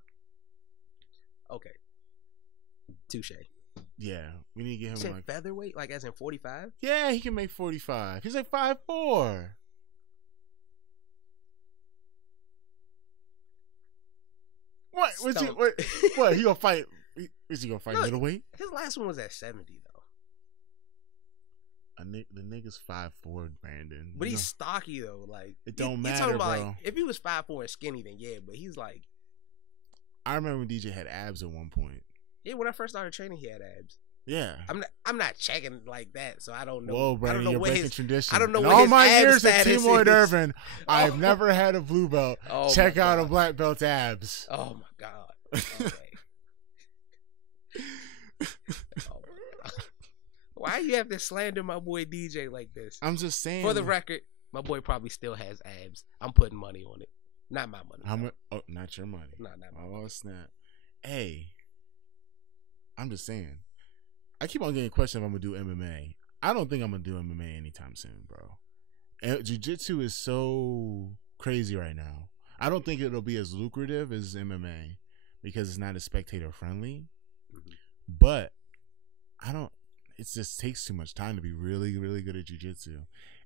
Okay. Touche. Yeah, we need to get him like featherweight, like as in 45. Yeah, he can make 45. He's like 5'4". What? What? He gonna fight? Is he gonna fight middleweight? His last one was at 70 though. The nigga's 5'4", Branden. But he's stocky though. Like it don't matter, bro. Like, if he was 5'4" and skinny, then yeah. But he's like, I remember when DJ had abs at one point. Yeah, when I first started training, he had abs. Yeah, I'm not checking like that, so I don't know. Whoa, Branden, you're breaking tradition. I don't know in what all his my ab years at status Team Lloyd is. Irvin, I've never had a blue belt. Check out a black belt's abs. Oh my god. Okay. Oh my god. Why you have to slander my boy DJ like this? I'm just saying. For the record, my boy probably still has abs. I'm putting money on it. Not my money. Not your money. No, not my money. Oh, snap. Hey, I'm just saying. I keep on getting questioned if I'm going to do MMA. I don't think I'm going to do MMA anytime soon, bro. Jiu-Jitsu is so crazy right now. I don't think it'll be as lucrative as MMA because it's not as spectator friendly. Mm-hmm. But it just takes too much time to be really, really good at jiu-jitsu.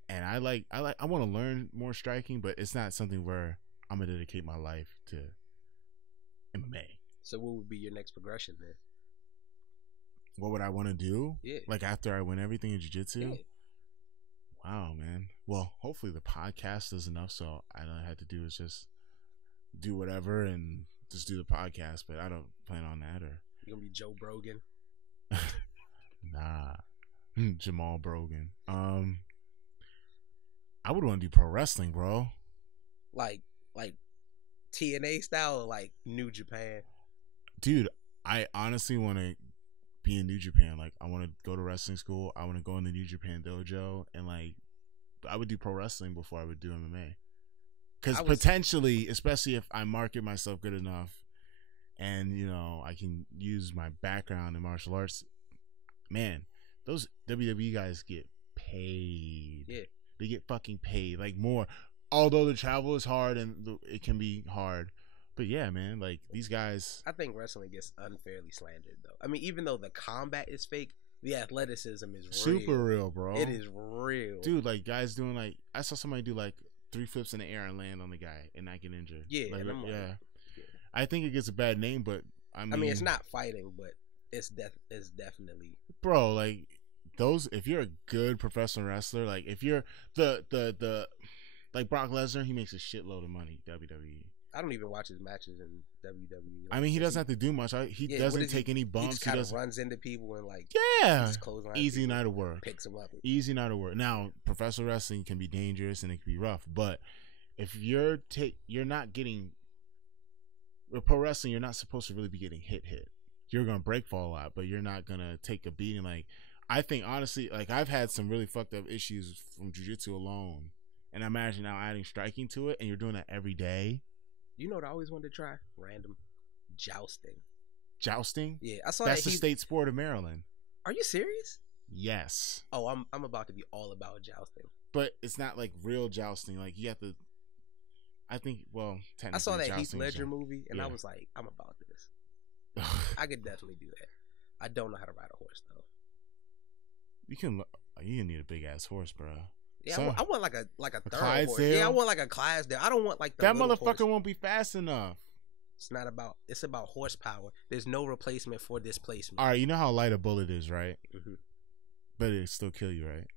And I want to learn more striking, but it's not something where I'm going to dedicate my life to MMA. So what would be your next progression then? What would I want to do? Yeah. Like after I win everything in jiu-jitsu? Yeah. Wow, man. Well, hopefully the podcast is enough, so all I have to do is just do whatever and just do the podcast, but I don't plan on that. Or you're going to be Joe Brogan? Nah. Jamal Brogan. I would want to do pro wrestling, bro. Like TNA style or like New Japan? Dude, I honestly want to be in New Japan. Like, I want to go to wrestling school. I want to go in the New Japan dojo, and like, I would do pro wrestling before I would do MMA. Because potentially, especially if I market myself good enough, and I can use my background in martial arts, man, those WWE guys get paid. Yeah, they get fucking paid, like more. Although the travel is hard and it can be hard. But yeah, man, like these guys. I think wrestling gets unfairly slandered, though. I mean, even though the combat is fake, the athleticism is super real, bro. It is real, dude. Like guys doing like I saw somebody do like 3 flips in the air and land on the guy and not get injured. Yeah, like, yeah. I think it gets a bad name, but I mean it's not fighting, but it's definitely, bro. Like those, if you're a good professional wrestler, like if you're the like Brock Lesnar, he makes a shitload of money. WWE. I don't even watch his matches in WWE. I mean, he doesn't have to do much. He doesn't take any bumps. He just kind of runs into people and like easy night of work. Picks them up. Easy night of work. Now, professional wrestling can be dangerous and it can be rough, but if you're not getting with pro wrestling, you're not supposed to really be getting hit. You're gonna break fall a lot, but you're not gonna take a beating. Like I think honestly, like I've had some really fucked up issues from jiu-jitsu alone, and I imagine now adding striking to it, and you're doing that every day. You know what I always wanted to try? Random jousting. Jousting? Yeah, I saw that's the state sport of Maryland. Are you serious? Yes. Oh, I'm about to be all about jousting. But it's not like real jousting. Like you have to. I think. Well, technically, I saw that Heath Ledger movie, and I was like, I'm about this. I could definitely do that. I don't know how to ride a horse though. You can. You need a big ass horse, bro. Yeah, so, I want like a thorough horse. Yeah, I want like a Clydesdale. I don't want like that motherfucker won't be fast enough. It's about horsepower. There's no replacement for displacement. All right, you know how light a bullet is, right? Mm-hmm. But it still kill you, right?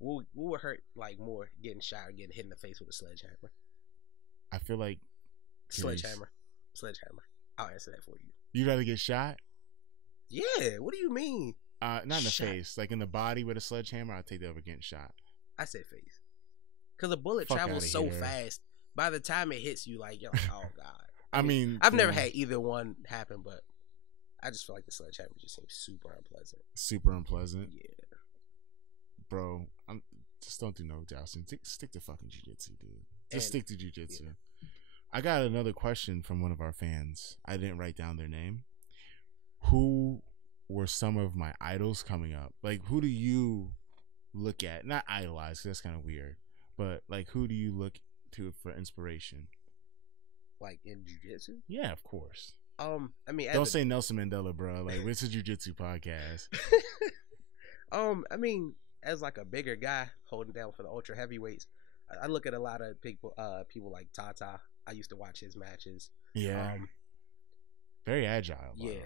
What would hurt like more, getting shot or getting hit in the face with a sledgehammer? I feel like sledgehammer. I'll answer that for you. You'd rather get shot? Yeah. What do you mean? Not in the face, like in the body with a sledgehammer. I'll take that over getting shot. I said face, because a bullet travels so fast. By the time it hits you, like you're like, oh god. I mean, I've never had either one happen, but I just feel like the sledgehammer just seems super unpleasant. Super unpleasant. Yeah, bro. Just don't do no jousting. Stick to fucking jiu-jitsu, dude. Stick to jiu-jitsu. Yeah. I got another question from one of our fans. I didn't write down their name. Who were some of my idols coming up? Like, who do you look at? Not idolize, 'cause that's kind of weird. But like, who do you look to for inspiration? Like in jiu-jitsu? Yeah, of course. I mean, don't say Nelson Mandela, bro. Like, it's a jiu-jitsu podcast. I mean, as like a bigger guy holding down for the ultra heavyweights, I look at a lot of people like Tata. I used to watch his matches. Yeah. Very agile. By the way.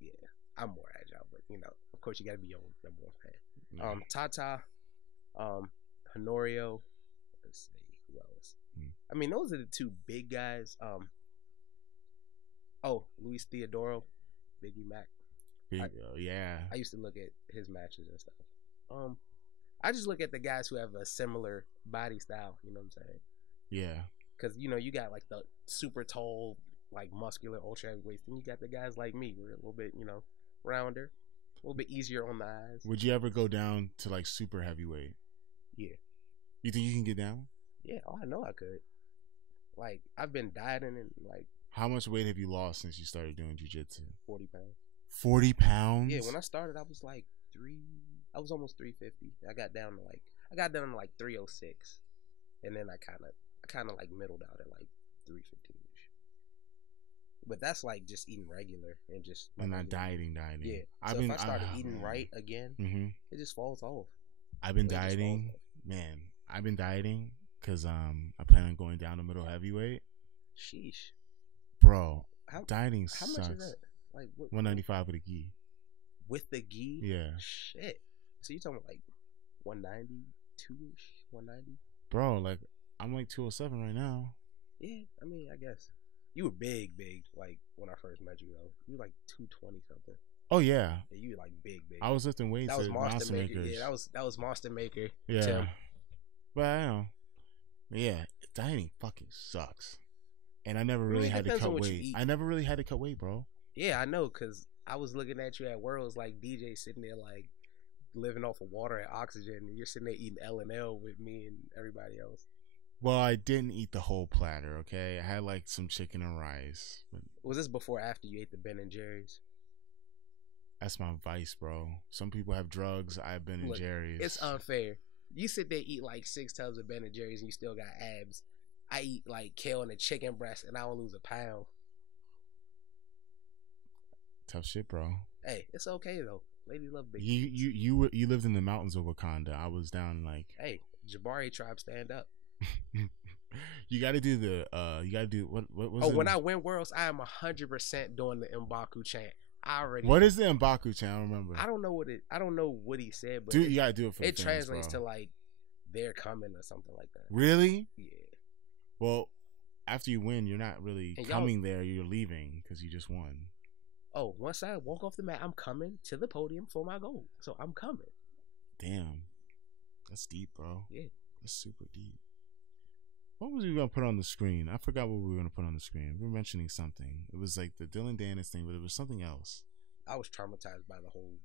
Yeah. I'm more agile, but you know, of course, you got to be your own number one fan. Yeah. Tata, Honorio. Let's see who else. I mean, those are the two big guys. Luis Theodoro, Biggie Mac. Yeah. I used to look at his matches and stuff. I just look at the guys who have a similar body style. You know what I'm saying? Yeah. Because you know you got like the super tall, like muscular ultra heavyweights, and you got the guys like me. We're a little bit, you know, rounder, a little bit easier on the eyes. Would you ever go down to like super heavyweight? Yeah. You think you can get down? Yeah. Oh, I know I could. Like I've been dieting and like. How much weight have you lost since you started doing jiu-jitsu? 40 pounds. 40 pounds? Yeah, when I started, I was like I was almost 350. I got down to like 306, and then I kind of like middled out at like 315ish. But that's like just eating regular and just. I'm not dieting. Yeah. So if I started eating right again, it just falls off. I've been dieting, man. I've been dieting because I plan on going down to middle heavyweight. Sheesh. Bro, dieting how sucks. much is that? Like 195 with a gi. With the gi? Yeah. Shit. So you talking about like 192ish, 190? Bro, like I'm like 207 right now. Yeah, I mean, I guess you were big. Like when I first met you, though, you were like 220 something. Oh yeah. Yeah, you were like big. I was lifting weights. That was Monster Maker. Makers. Yeah, that was Monster Maker. Yeah. Tim. But I know. Yeah, dieting fucking sucks. And I never really had to cut weight. I never really had to cut weight, bro. Yeah, I know, because I was looking at you at Worlds, like DJ sitting there, like living off of water and oxygen, and you're sitting there eating L&L with me and everybody else. Well, I didn't eat the whole platter, okay? I had like some chicken and rice. Was this before or after you ate the Ben and Jerry's? That's my vice, bro. Some people have drugs. I have Ben and Jerry's. It's unfair. You sit there eat like 6 tubs of Ben and Jerry's and you still got abs. I eat like kale and a chicken breast and I don't lose a pound. Tough shit, bro. Hey, it's okay though. Ladies love big. You lived in the mountains of Wakanda. I was down like. Hey, Jabari tribe, stand up. You got to do the. You got to do what was? When I win Worlds, I am 100% doing the M'Baku chant. What is the M'Baku chant? I don't remember. I don't know what he said, but dude, you gotta do it for. It the translates fans, to like they're coming or something like that. Really? Yeah. Well, after you win, you're not really coming there. You're leaving because you just won. Oh, once I walk off the mat, I'm coming to the podium for my goal. So I'm coming. Damn, that's deep, bro. Yeah, that's super deep. What was we gonna put on the screen? I forgot what we were gonna put on the screen. We were mentioning something. It was like the Dillon Dennis thing, but it was something else. I was traumatized by the whole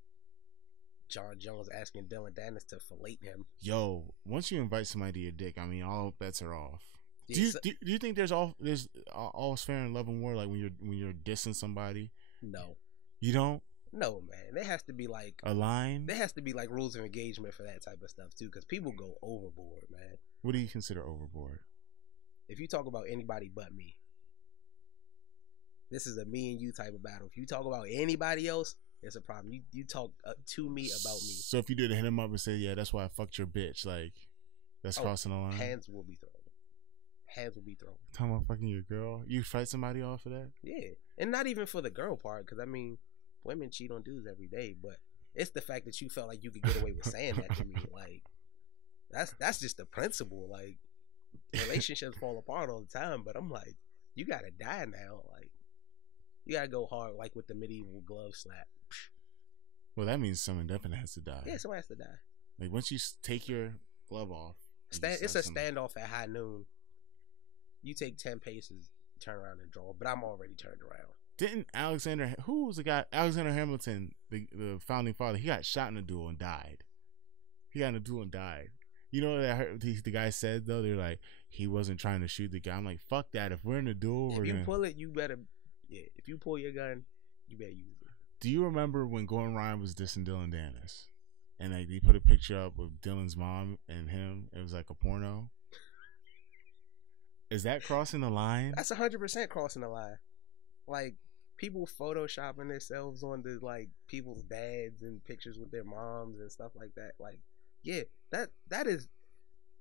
John Jones asking Dillon Dennis to fillet him. Yo, once you invite somebody to your dick, I mean, all bets are off. Yeah, do you think there's all's fair in love and war? Like when you're dissing somebody? No, you don't. No, man. There has to be like a line. There has to be like rules of engagement for that type of stuff too, because people go overboard, man. What do you consider overboard? If you talk about anybody but me, this is a me and you type of battle. If you talk about anybody else, it's a problem. You talk to me about me. So if you did hit him up and say, "Yeah, that's why I fucked your bitch," like that's crossing the line. Hands will be thrown. Hands will be thrown. Talking about fucking your girl, you fight somebody off of that? Yeah, and not even for the girl part, because I mean, women cheat on dudes every day, but it's the fact that you felt like you could get away with saying that to me. Like that's just the principle. Like relationships fall apart all the time, but I'm like, you gotta die now. Like you gotta go hard, like with the medieval glove slap. Well, that means someone definitely has to die. Yeah, someone has to die. Like once you take your glove off, it's a standoff at high noon. You take 10 paces, turn around and draw, but I'm already turned around. Didn't who was the guy? Alexander Hamilton, the founding father, he got shot in a duel and died. He got in a duel and died. You know what I heard the guy said though? They're like, he wasn't trying to shoot the guy. I'm like, fuck that. If we're in a duel, if you pull it, you better. Yeah, if you pull your gun, you better use it. Do you remember when Gordon Ryan was dissing Dillon Dennis? and like they put a picture up with Dillon's mom and him. It was like a porno. Is that crossing the line? That's 100% crossing the line. Like, people photoshopping themselves on the like people's dads and pictures with their moms and stuff like that. Like, yeah, that is.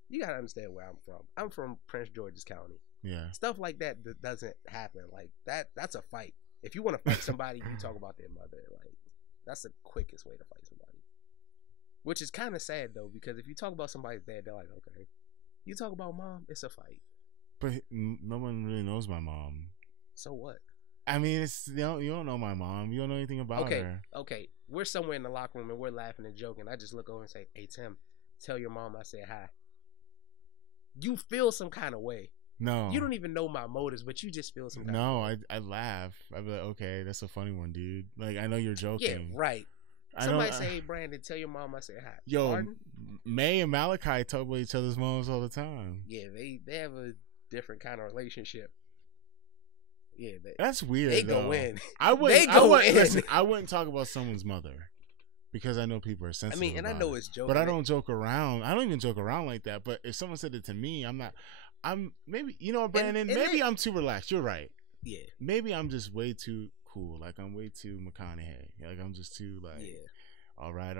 You gotta understand where I'm from. I'm from Prince George's County. Yeah. Stuff like that doesn't happen. Like that's a fight. If you want to fight somebody, you talk about their mother. Like, that's the quickest way to fight somebody. Which is kind of sad though, because if you talk about somebody's dad, they're like, okay. You talk about mom, it's a fight. But no one really knows my mom. So what? I mean, you don't know my mom. You don't know anything about her. Okay. We're somewhere in the locker room and we're laughing and joking. I just look over and say, "Hey Tim, tell your mom I said hi." You feel some kind of way. No. You don't even know my motives, but you just feel some kind of way. No, I laugh. I'd be like, okay, that's a funny one, dude. Like, I know you're joking. Yeah, right. Somebody say, "Hey, Brandon, tell your mom I said hi." Yo, Pardon? May and Malachi talk about each other's moms all the time. Yeah, they have a different kind of relationship. Yeah, that's weird. They though. go in. I wouldn't. Listen, I wouldn't talk about someone's mother because I know people are sensitive. I mean, and I know it's joking, but I don't joke around. I don't even joke around like that. But if someone said it to me, I'm not. I'm maybe Brandon. Maybe I'm too relaxed. You're right. Yeah. Maybe I'm just way too cool. Like I'm way too McConaughey. Like I'm just too like. Yeah. All right.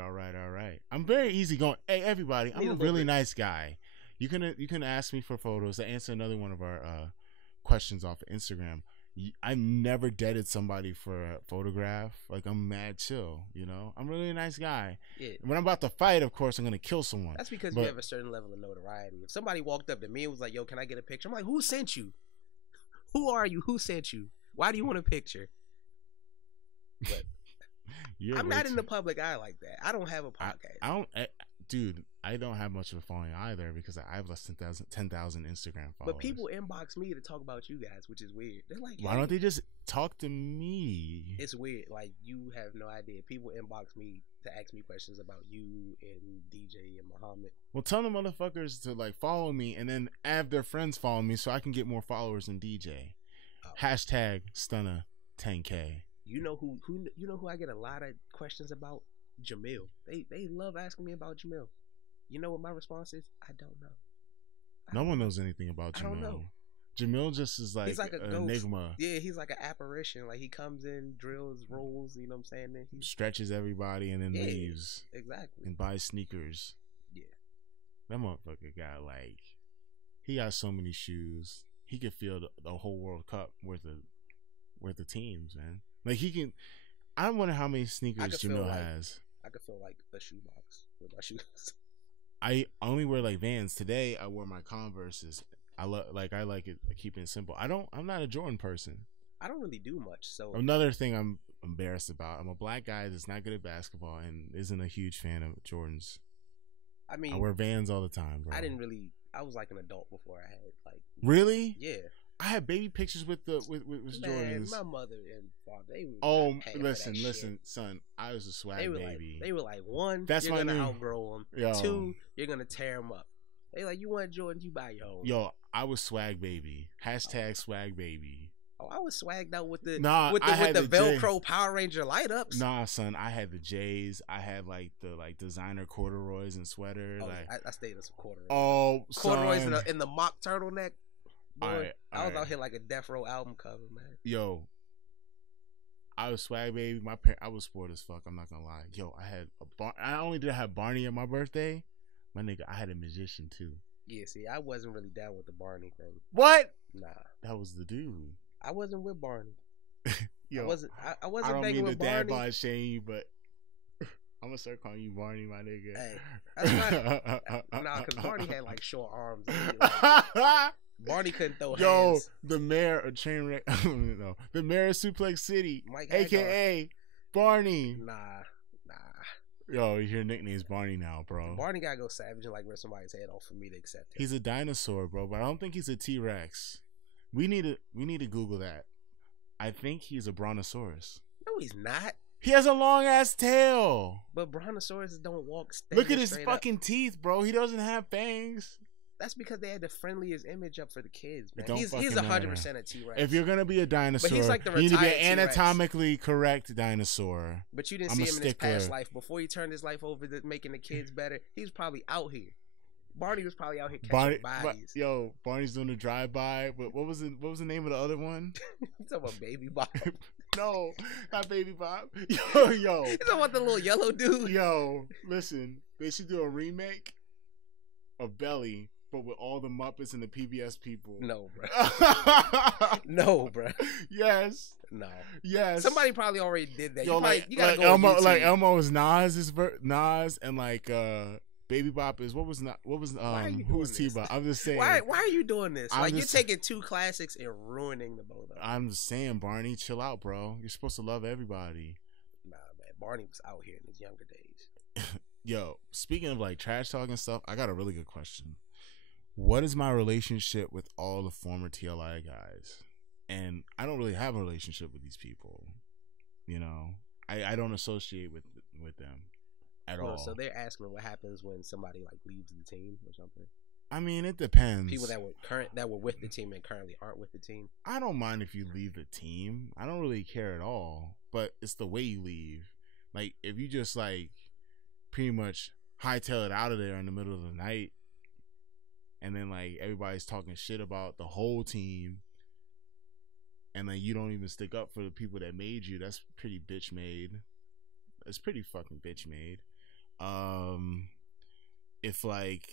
I'm very easygoing. Hey, everybody, I'm a really nice guy. You can ask me for photos. To answer another one of our questions off of Instagram. I never deaded somebody for a photograph. Like, I'm mad chill, you know? I'm really a nice guy. Yeah. When I'm about to fight, of course, I'm going to kill someone. That's because you have a certain level of notoriety. If somebody walked up to me and was like, "Yo, can I get a picture?" I'm like, "Who sent you? Who are you? Who sent you? Why do you want a picture?" But I'm not in the public eye like that. I don't have a podcast. Dude, I don't have much of a following either because I have less than 10,000 Instagram followers. But people inbox me to talk about you guys, which is weird. They're like, why don't they just talk to me? It's weird. Like, you have no idea. People inbox me to ask me questions about you and DJ and Muhammad. Well, tell them motherfuckers to like follow me and then have their friends follow me so I can get more followers than DJ. Oh. Hashtag Stunna 10K. You know who I get a lot of questions about? Jamil. They love asking me about Jamil. You know what my response is? I don't know. No one knows anything about Jamil. I don't know. Jamil just is like, he's like an enigma. Yeah, he's like an apparition. Like, he comes in, drills, rolls, you know what I'm saying? Then he stretches everybody and then leaves. Exactly. And buys sneakers. Yeah. That motherfucker got like, he got so many shoes. He could fill the whole World Cup worth of teams, man. Like, he can. I wonder how many sneakers Jamil has. I could feel like a shoebox with my shoes. I only wear like Vans. Today I wore my Converses. I like it. I keep it simple. I'm not a Jordan person. I don't really do much. So another thing I'm embarrassed about. I'm a black guy that's not good at basketball and isn't a huge fan of Jordans. I mean, I wear Vans all the time, bro. I was like an adult before I had like. Really? Yeah. I had baby pictures with Jordans. My mother and father. Listen, son. I was a swag baby. They were like, one, that's you're gonna outgrow them. Yo. Two, you're gonna tear them up. They like, you want Jordans, you buy your own. Yo, I was swag baby. Hashtag swag baby. Oh, I was swagged out with the Velcro Power Ranger light ups. Nah, son, I had the J's. I had like the designer corduroys and sweater. I stayed in some corduroys. Oh, corduroys son. in the mock turtleneck. Boy, I was right. out here like a Death Row album cover, man. Yo, I was swag baby. I was sport as fuck. I'm not gonna lie. Yo, I had I only did have Barney at my birthday. My nigga, I had a magician too. Yeah, see, I wasn't really down with the Barney thing. What? Nah, that was the dude. I wasn't with Barney. Yo, I wasn't. I don't mean with to Barney. dad bod shame you, but I'm gonna start calling you Barney, my nigga. Hey, that's not. Nah, because Barney had like short arms. Barney couldn't throw hands. The mayor of Trainwreck. No, the mayor of Suplex City, aka Barney. Nah. Yo, your nickname's Barney now, bro. Barney gotta go savage and like rip somebody's head off for me to accept him. He's a dinosaur, bro, but I don't think he's a T-Rex. We need to Google that. I think he's a brontosaurus. No, he's not. He has a long ass tail. But brontosauruses don't walk. Look at his fucking teeth, bro. He doesn't have fangs. That's because they had the friendliest image up for the kids, man. Don't He's fucking 100% a T-Rex. If you're gonna be a dinosaur, But he's like the you need to be retired an T-Rex. anatomically correct dinosaur. But you didn't I'm see a him in his stickler. past life. Before he turned his life over to making the kids better, he was probably out here. Barney was probably out here catching bodies. Yo, Barney's doing a drive-by. But what was the name of the other one? You talking about Baby Bob? No, not Baby Bob. Yo. You talking about the little yellow dude? Yo, listen. They should do a remake of Belly, but with all the Muppets and the PBS people. No, bro. No, bro. Yes. No. Yes. Somebody probably already did that. Yo, you gotta go Elmo, on YouTube. like Elmo is Nas, and like Baby Bop is what was who's T-Bop? I'm just saying. Why are you doing this? You're taking two classics and ruining the both of them. I'm just saying, Barney, chill out, bro. You're supposed to love everybody. Nah, man. Barney was out here in his younger days. Yo, speaking of like trash talking stuff, I got a really good question. What is my relationship with all the former TLI guys? And I don't really have a relationship with these people. You know, I don't associate with them at all. So they're asking what happens when somebody like leaves the team or something. I mean, it depends. People that were with the team and currently aren't with the team. I don't mind if you leave the team. I don't really care at all. But it's the way you leave. Like if you just like pretty much hightail it out of there in the middle of the night, and then like everybody's talking shit about the whole team, and then you don't even stick up for the people that made you. That's pretty bitch made. It's pretty fucking bitch made. If like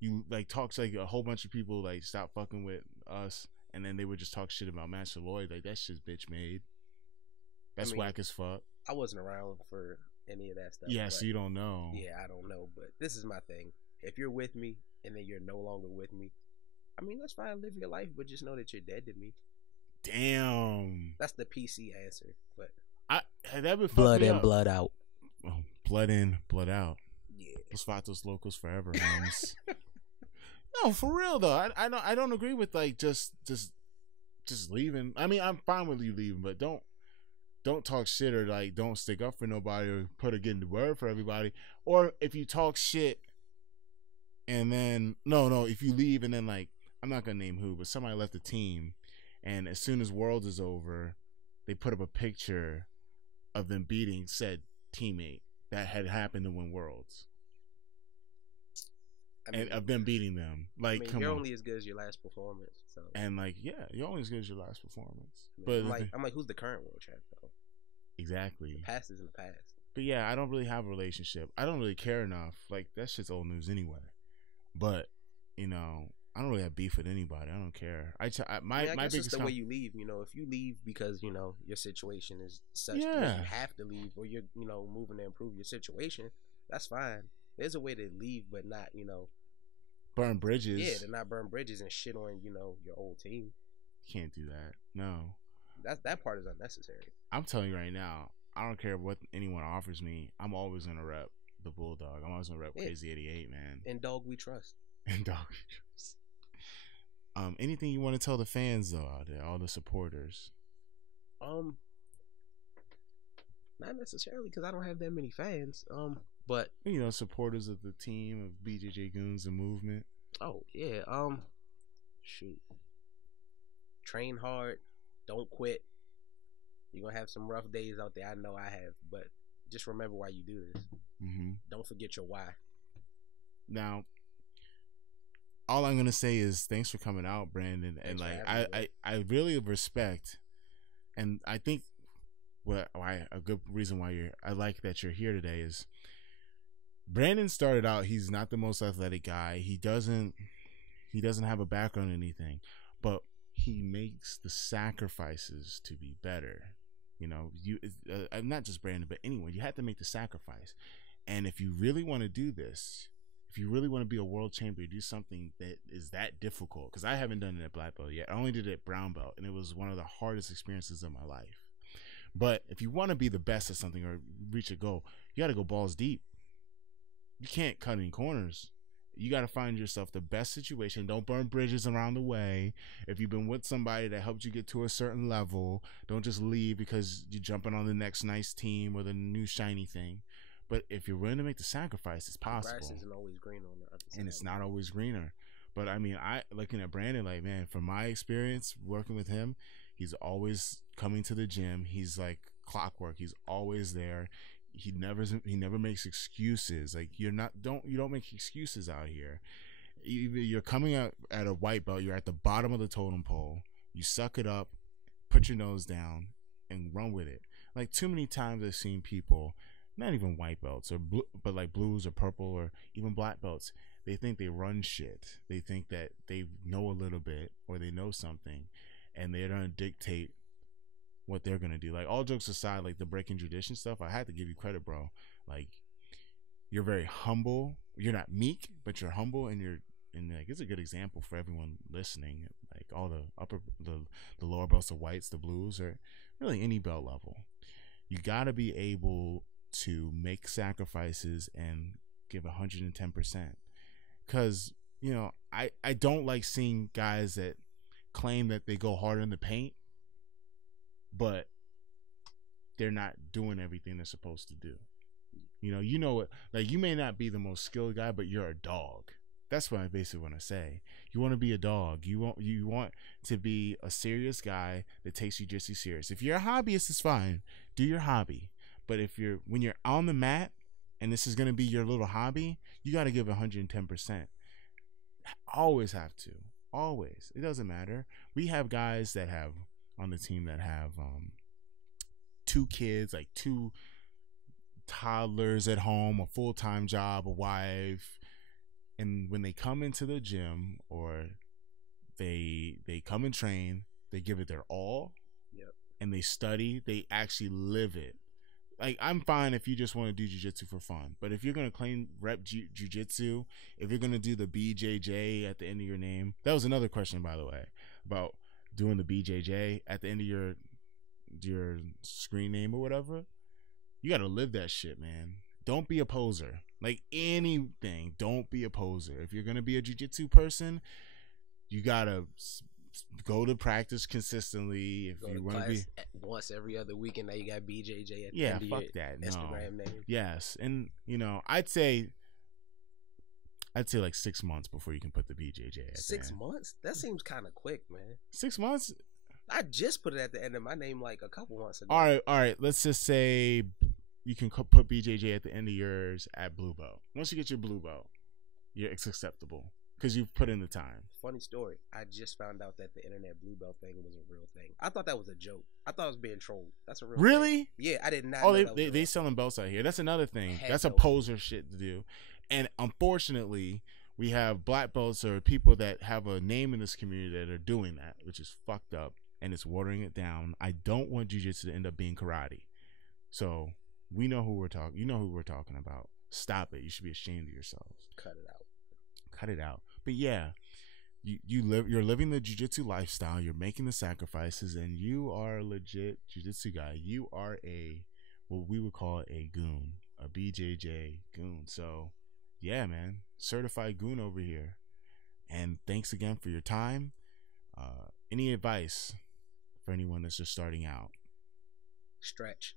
you like talks like a whole bunch of people like stop fucking with us, and then they would just talk shit about Master Lloyd, like that's just bitch made. That's whack as fuck. I wasn't around for any of that stuff. Yeah, so you don't know. Yeah, I don't know, but this is my thing. If you're with me and then you're no longer with me, I mean, that's fine. Live your life, but just know that you're dead to me. Damn. That's the PC answer. But that would blood in, blood out. Oh, blood in, blood out. Yeah. Los Vatos Locos forever, homes. No, for real though. I don't agree with like just leaving. I mean, I'm fine with you leaving, but don't talk shit or like don't stick up for nobody or put a good word for everybody. Or if you talk shit and then if you leave and then like I'm not gonna name who, but somebody left the team, and as soon as Worlds is over, they put up a picture of them beating said teammate that had happened to win Worlds. I mean, and of them beating them. Like, come you're on. only as good as your last performance. So. And like, yeah, you're only as good as your last performance. I mean, but I'm like, who's the current world champ though? Exactly. The past is in the past. But yeah, I don't really have a relationship. I don't really care enough. Like that shit's old news anyway. But you know, I don't really have beef with anybody. I don't care. I guess my biggest it's the way you leave. You know, if you leave because you know your situation is such that you have to leave, or you're moving to improve your situation, that's fine. There's a way to leave, but not burn bridges. Yeah, to not burn bridges and shit on your old team. You can't do that. No, that part is unnecessary. I'm telling you right now. I don't care what anyone offers me. I'm always gonna rep the Bulldog. I'm always gonna rep Crazy 88, man. And dog we trust. And dog we trust. Anything you want to tell the fans though out there, all the supporters? Not necessarily because I don't have that many fans. But supporters of the team of BJJ Goons, the movement. Oh yeah. Shoot. Train hard. Don't quit. You're gonna have some rough days out there. I know I have, but just remember why you do this. Mm-hmm. Don't forget your why. Now, all I'm gonna say is thanks for coming out, Brandon. And like I really respect, and I think a good reason why I like that you're here today is Brandon started out. He's not the most athletic guy. He doesn't have a background in anything, but he makes the sacrifices to be better. Not just Brandon, but anyone. You have to make the sacrifice. And if you really want to do this, if you really want to be a world champion, do something that is that difficult. Because I haven't done it at black belt yet. I only did it at brown belt, and it was one of the hardest experiences of my life. But if you want to be the best at something or reach a goal, you got to go balls deep. You can't cut any corners. You got to find yourself the best situation. Don't burn bridges around the way. If you've been with somebody that helped you get to a certain level, don't just leave because you're jumping on the next nice team or the new shiny thing. But if you're willing to make the sacrifice, it's possible. Grass isn't always green on the other side. And it's not always greener. But I mean, looking at Branden, like, man, from my experience working with him, he's always coming to the gym. He's like clockwork. He's always there. He never makes excuses. Like, you don't make excuses out here. You're coming out at a white belt. You're at the bottom of the totem pole. You suck it up, put your nose down, and run with it. Like, too many times I've seen people, not even white belts but like blues or purple or even black belts, they think they run shit. They think that they know a little bit or they know something, and they're gonna dictate what they're gonna do. Like, all jokes aside, like the breaking tradition stuff, I had to give you credit, bro. Like, you're very humble. You're not meek, but you're humble, and like, it's a good example for everyone listening. Like, all the lower belts, the whites, the blues, or really any belt level, you gotta be able to make sacrifices and give 110%. Because, you know, I don't like seeing guys that claim that they go hard in the paint, but they're not doing everything they're supposed to do. You know what? Like, you may not be the most skilled guy, but you're a dog. That's what I basically want to say. You want to be a dog. You want to be a serious guy that takes jiu-jitsu serious. If you're a hobbyist, it's fine. Do your hobby. But when you're on the mat and this is going to be your little hobby, you got to give 110%. Always have to. Always. It doesn't matter. We have guys that have on the team that have 2 kids, like 2 toddlers at home, a full-time job, a wife. And when they come into the gym or they come and train, they give it their all. Yep. And they study. They actually live it. Like, I'm fine if you just want to do jiu-jitsu for fun. But if you're going to claim rep jiu-jitsu, if you're going to do the BJJ at the end of your name. That was another question, by the way, about doing the BJJ at the end of your screen name or whatever. You got to live that shit, man. Don't be a poser. Like, anything, don't be a poser. If you're going to be a jiu-jitsu person, you got to go to practice consistently. If you want to be once every other weekend, now you got BJJ at the end of your Instagram name. Yes. And, you know, I'd say like 6 months before you can put the BJJ at 6 months? That seems kind of quick, man. 6 months? I just put it at the end of my name like a couple months ago. All right. Let's just say you can put BJJ at the end of yours at blue belt. Once you get your blue belt, it's acceptable because you've put in the time. Funny story. I just found out that the internet blue belt thing was a real thing. I thought that was a joke. I thought I was being trolled. That's a real Really? thing. Yeah, I did not. Oh, they selling belts out here. That's another thing. That's a poser shit to do. And unfortunately, we have black belts or people that have a name in this community that are doing that, which is fucked up, and it's watering it down. I don't want jiu-jitsu to end up being karate. So we know who we're talking. You know who we're talking about. Stop it. You should be ashamed of yourselves. Cut it out. Cut it out. But yeah, you're living the jiu-jitsu lifestyle. You're making the sacrifices, and you are a legit jiu-jitsu guy. You are what we would call a goon, a BJJ goon. So yeah, man, certified goon over here. And thanks again for your time. Any advice for anyone that's just starting out? Stretching.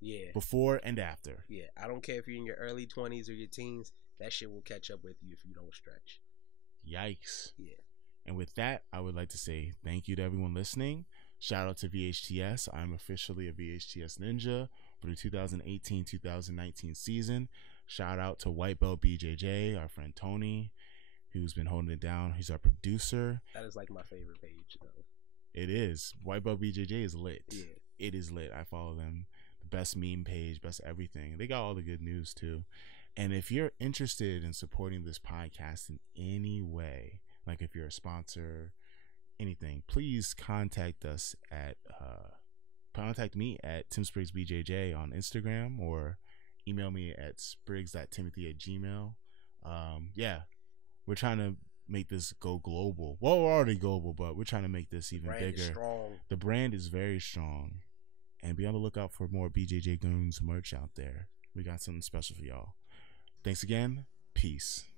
Yeah. Before and after. Yeah. I don't care if you're in your early 20s or your teens. That shit will catch up with you if you don't stretch. Yikes. Yeah. And with that, I would like to say thank you to everyone listening. Shout out to VHTS. I'm officially a VHTS Ninja for the 2018-2019 season. Shout out to White Belt BJJ, our friend Tony, who's been holding it down. He's our producer. That is like my favorite page, though. It is. White Belt BJJ is lit. Yeah. It is lit. I follow them. The best meme page, best everything. They got all the good news, too. And if you're interested in supporting this podcast in any way, like if you're a sponsor, anything, please contact us contact me at Tim Spriggs BJJ on Instagram, or email me at spriggs.timothy@gmail.com. Yeah, we're trying to make this go global. Well, we're already global, but we're trying to make this even bigger. The brand is very strong, and be on the lookout for more BJJ Goons merch out there. We got something special for y'all. Thanks again. Peace.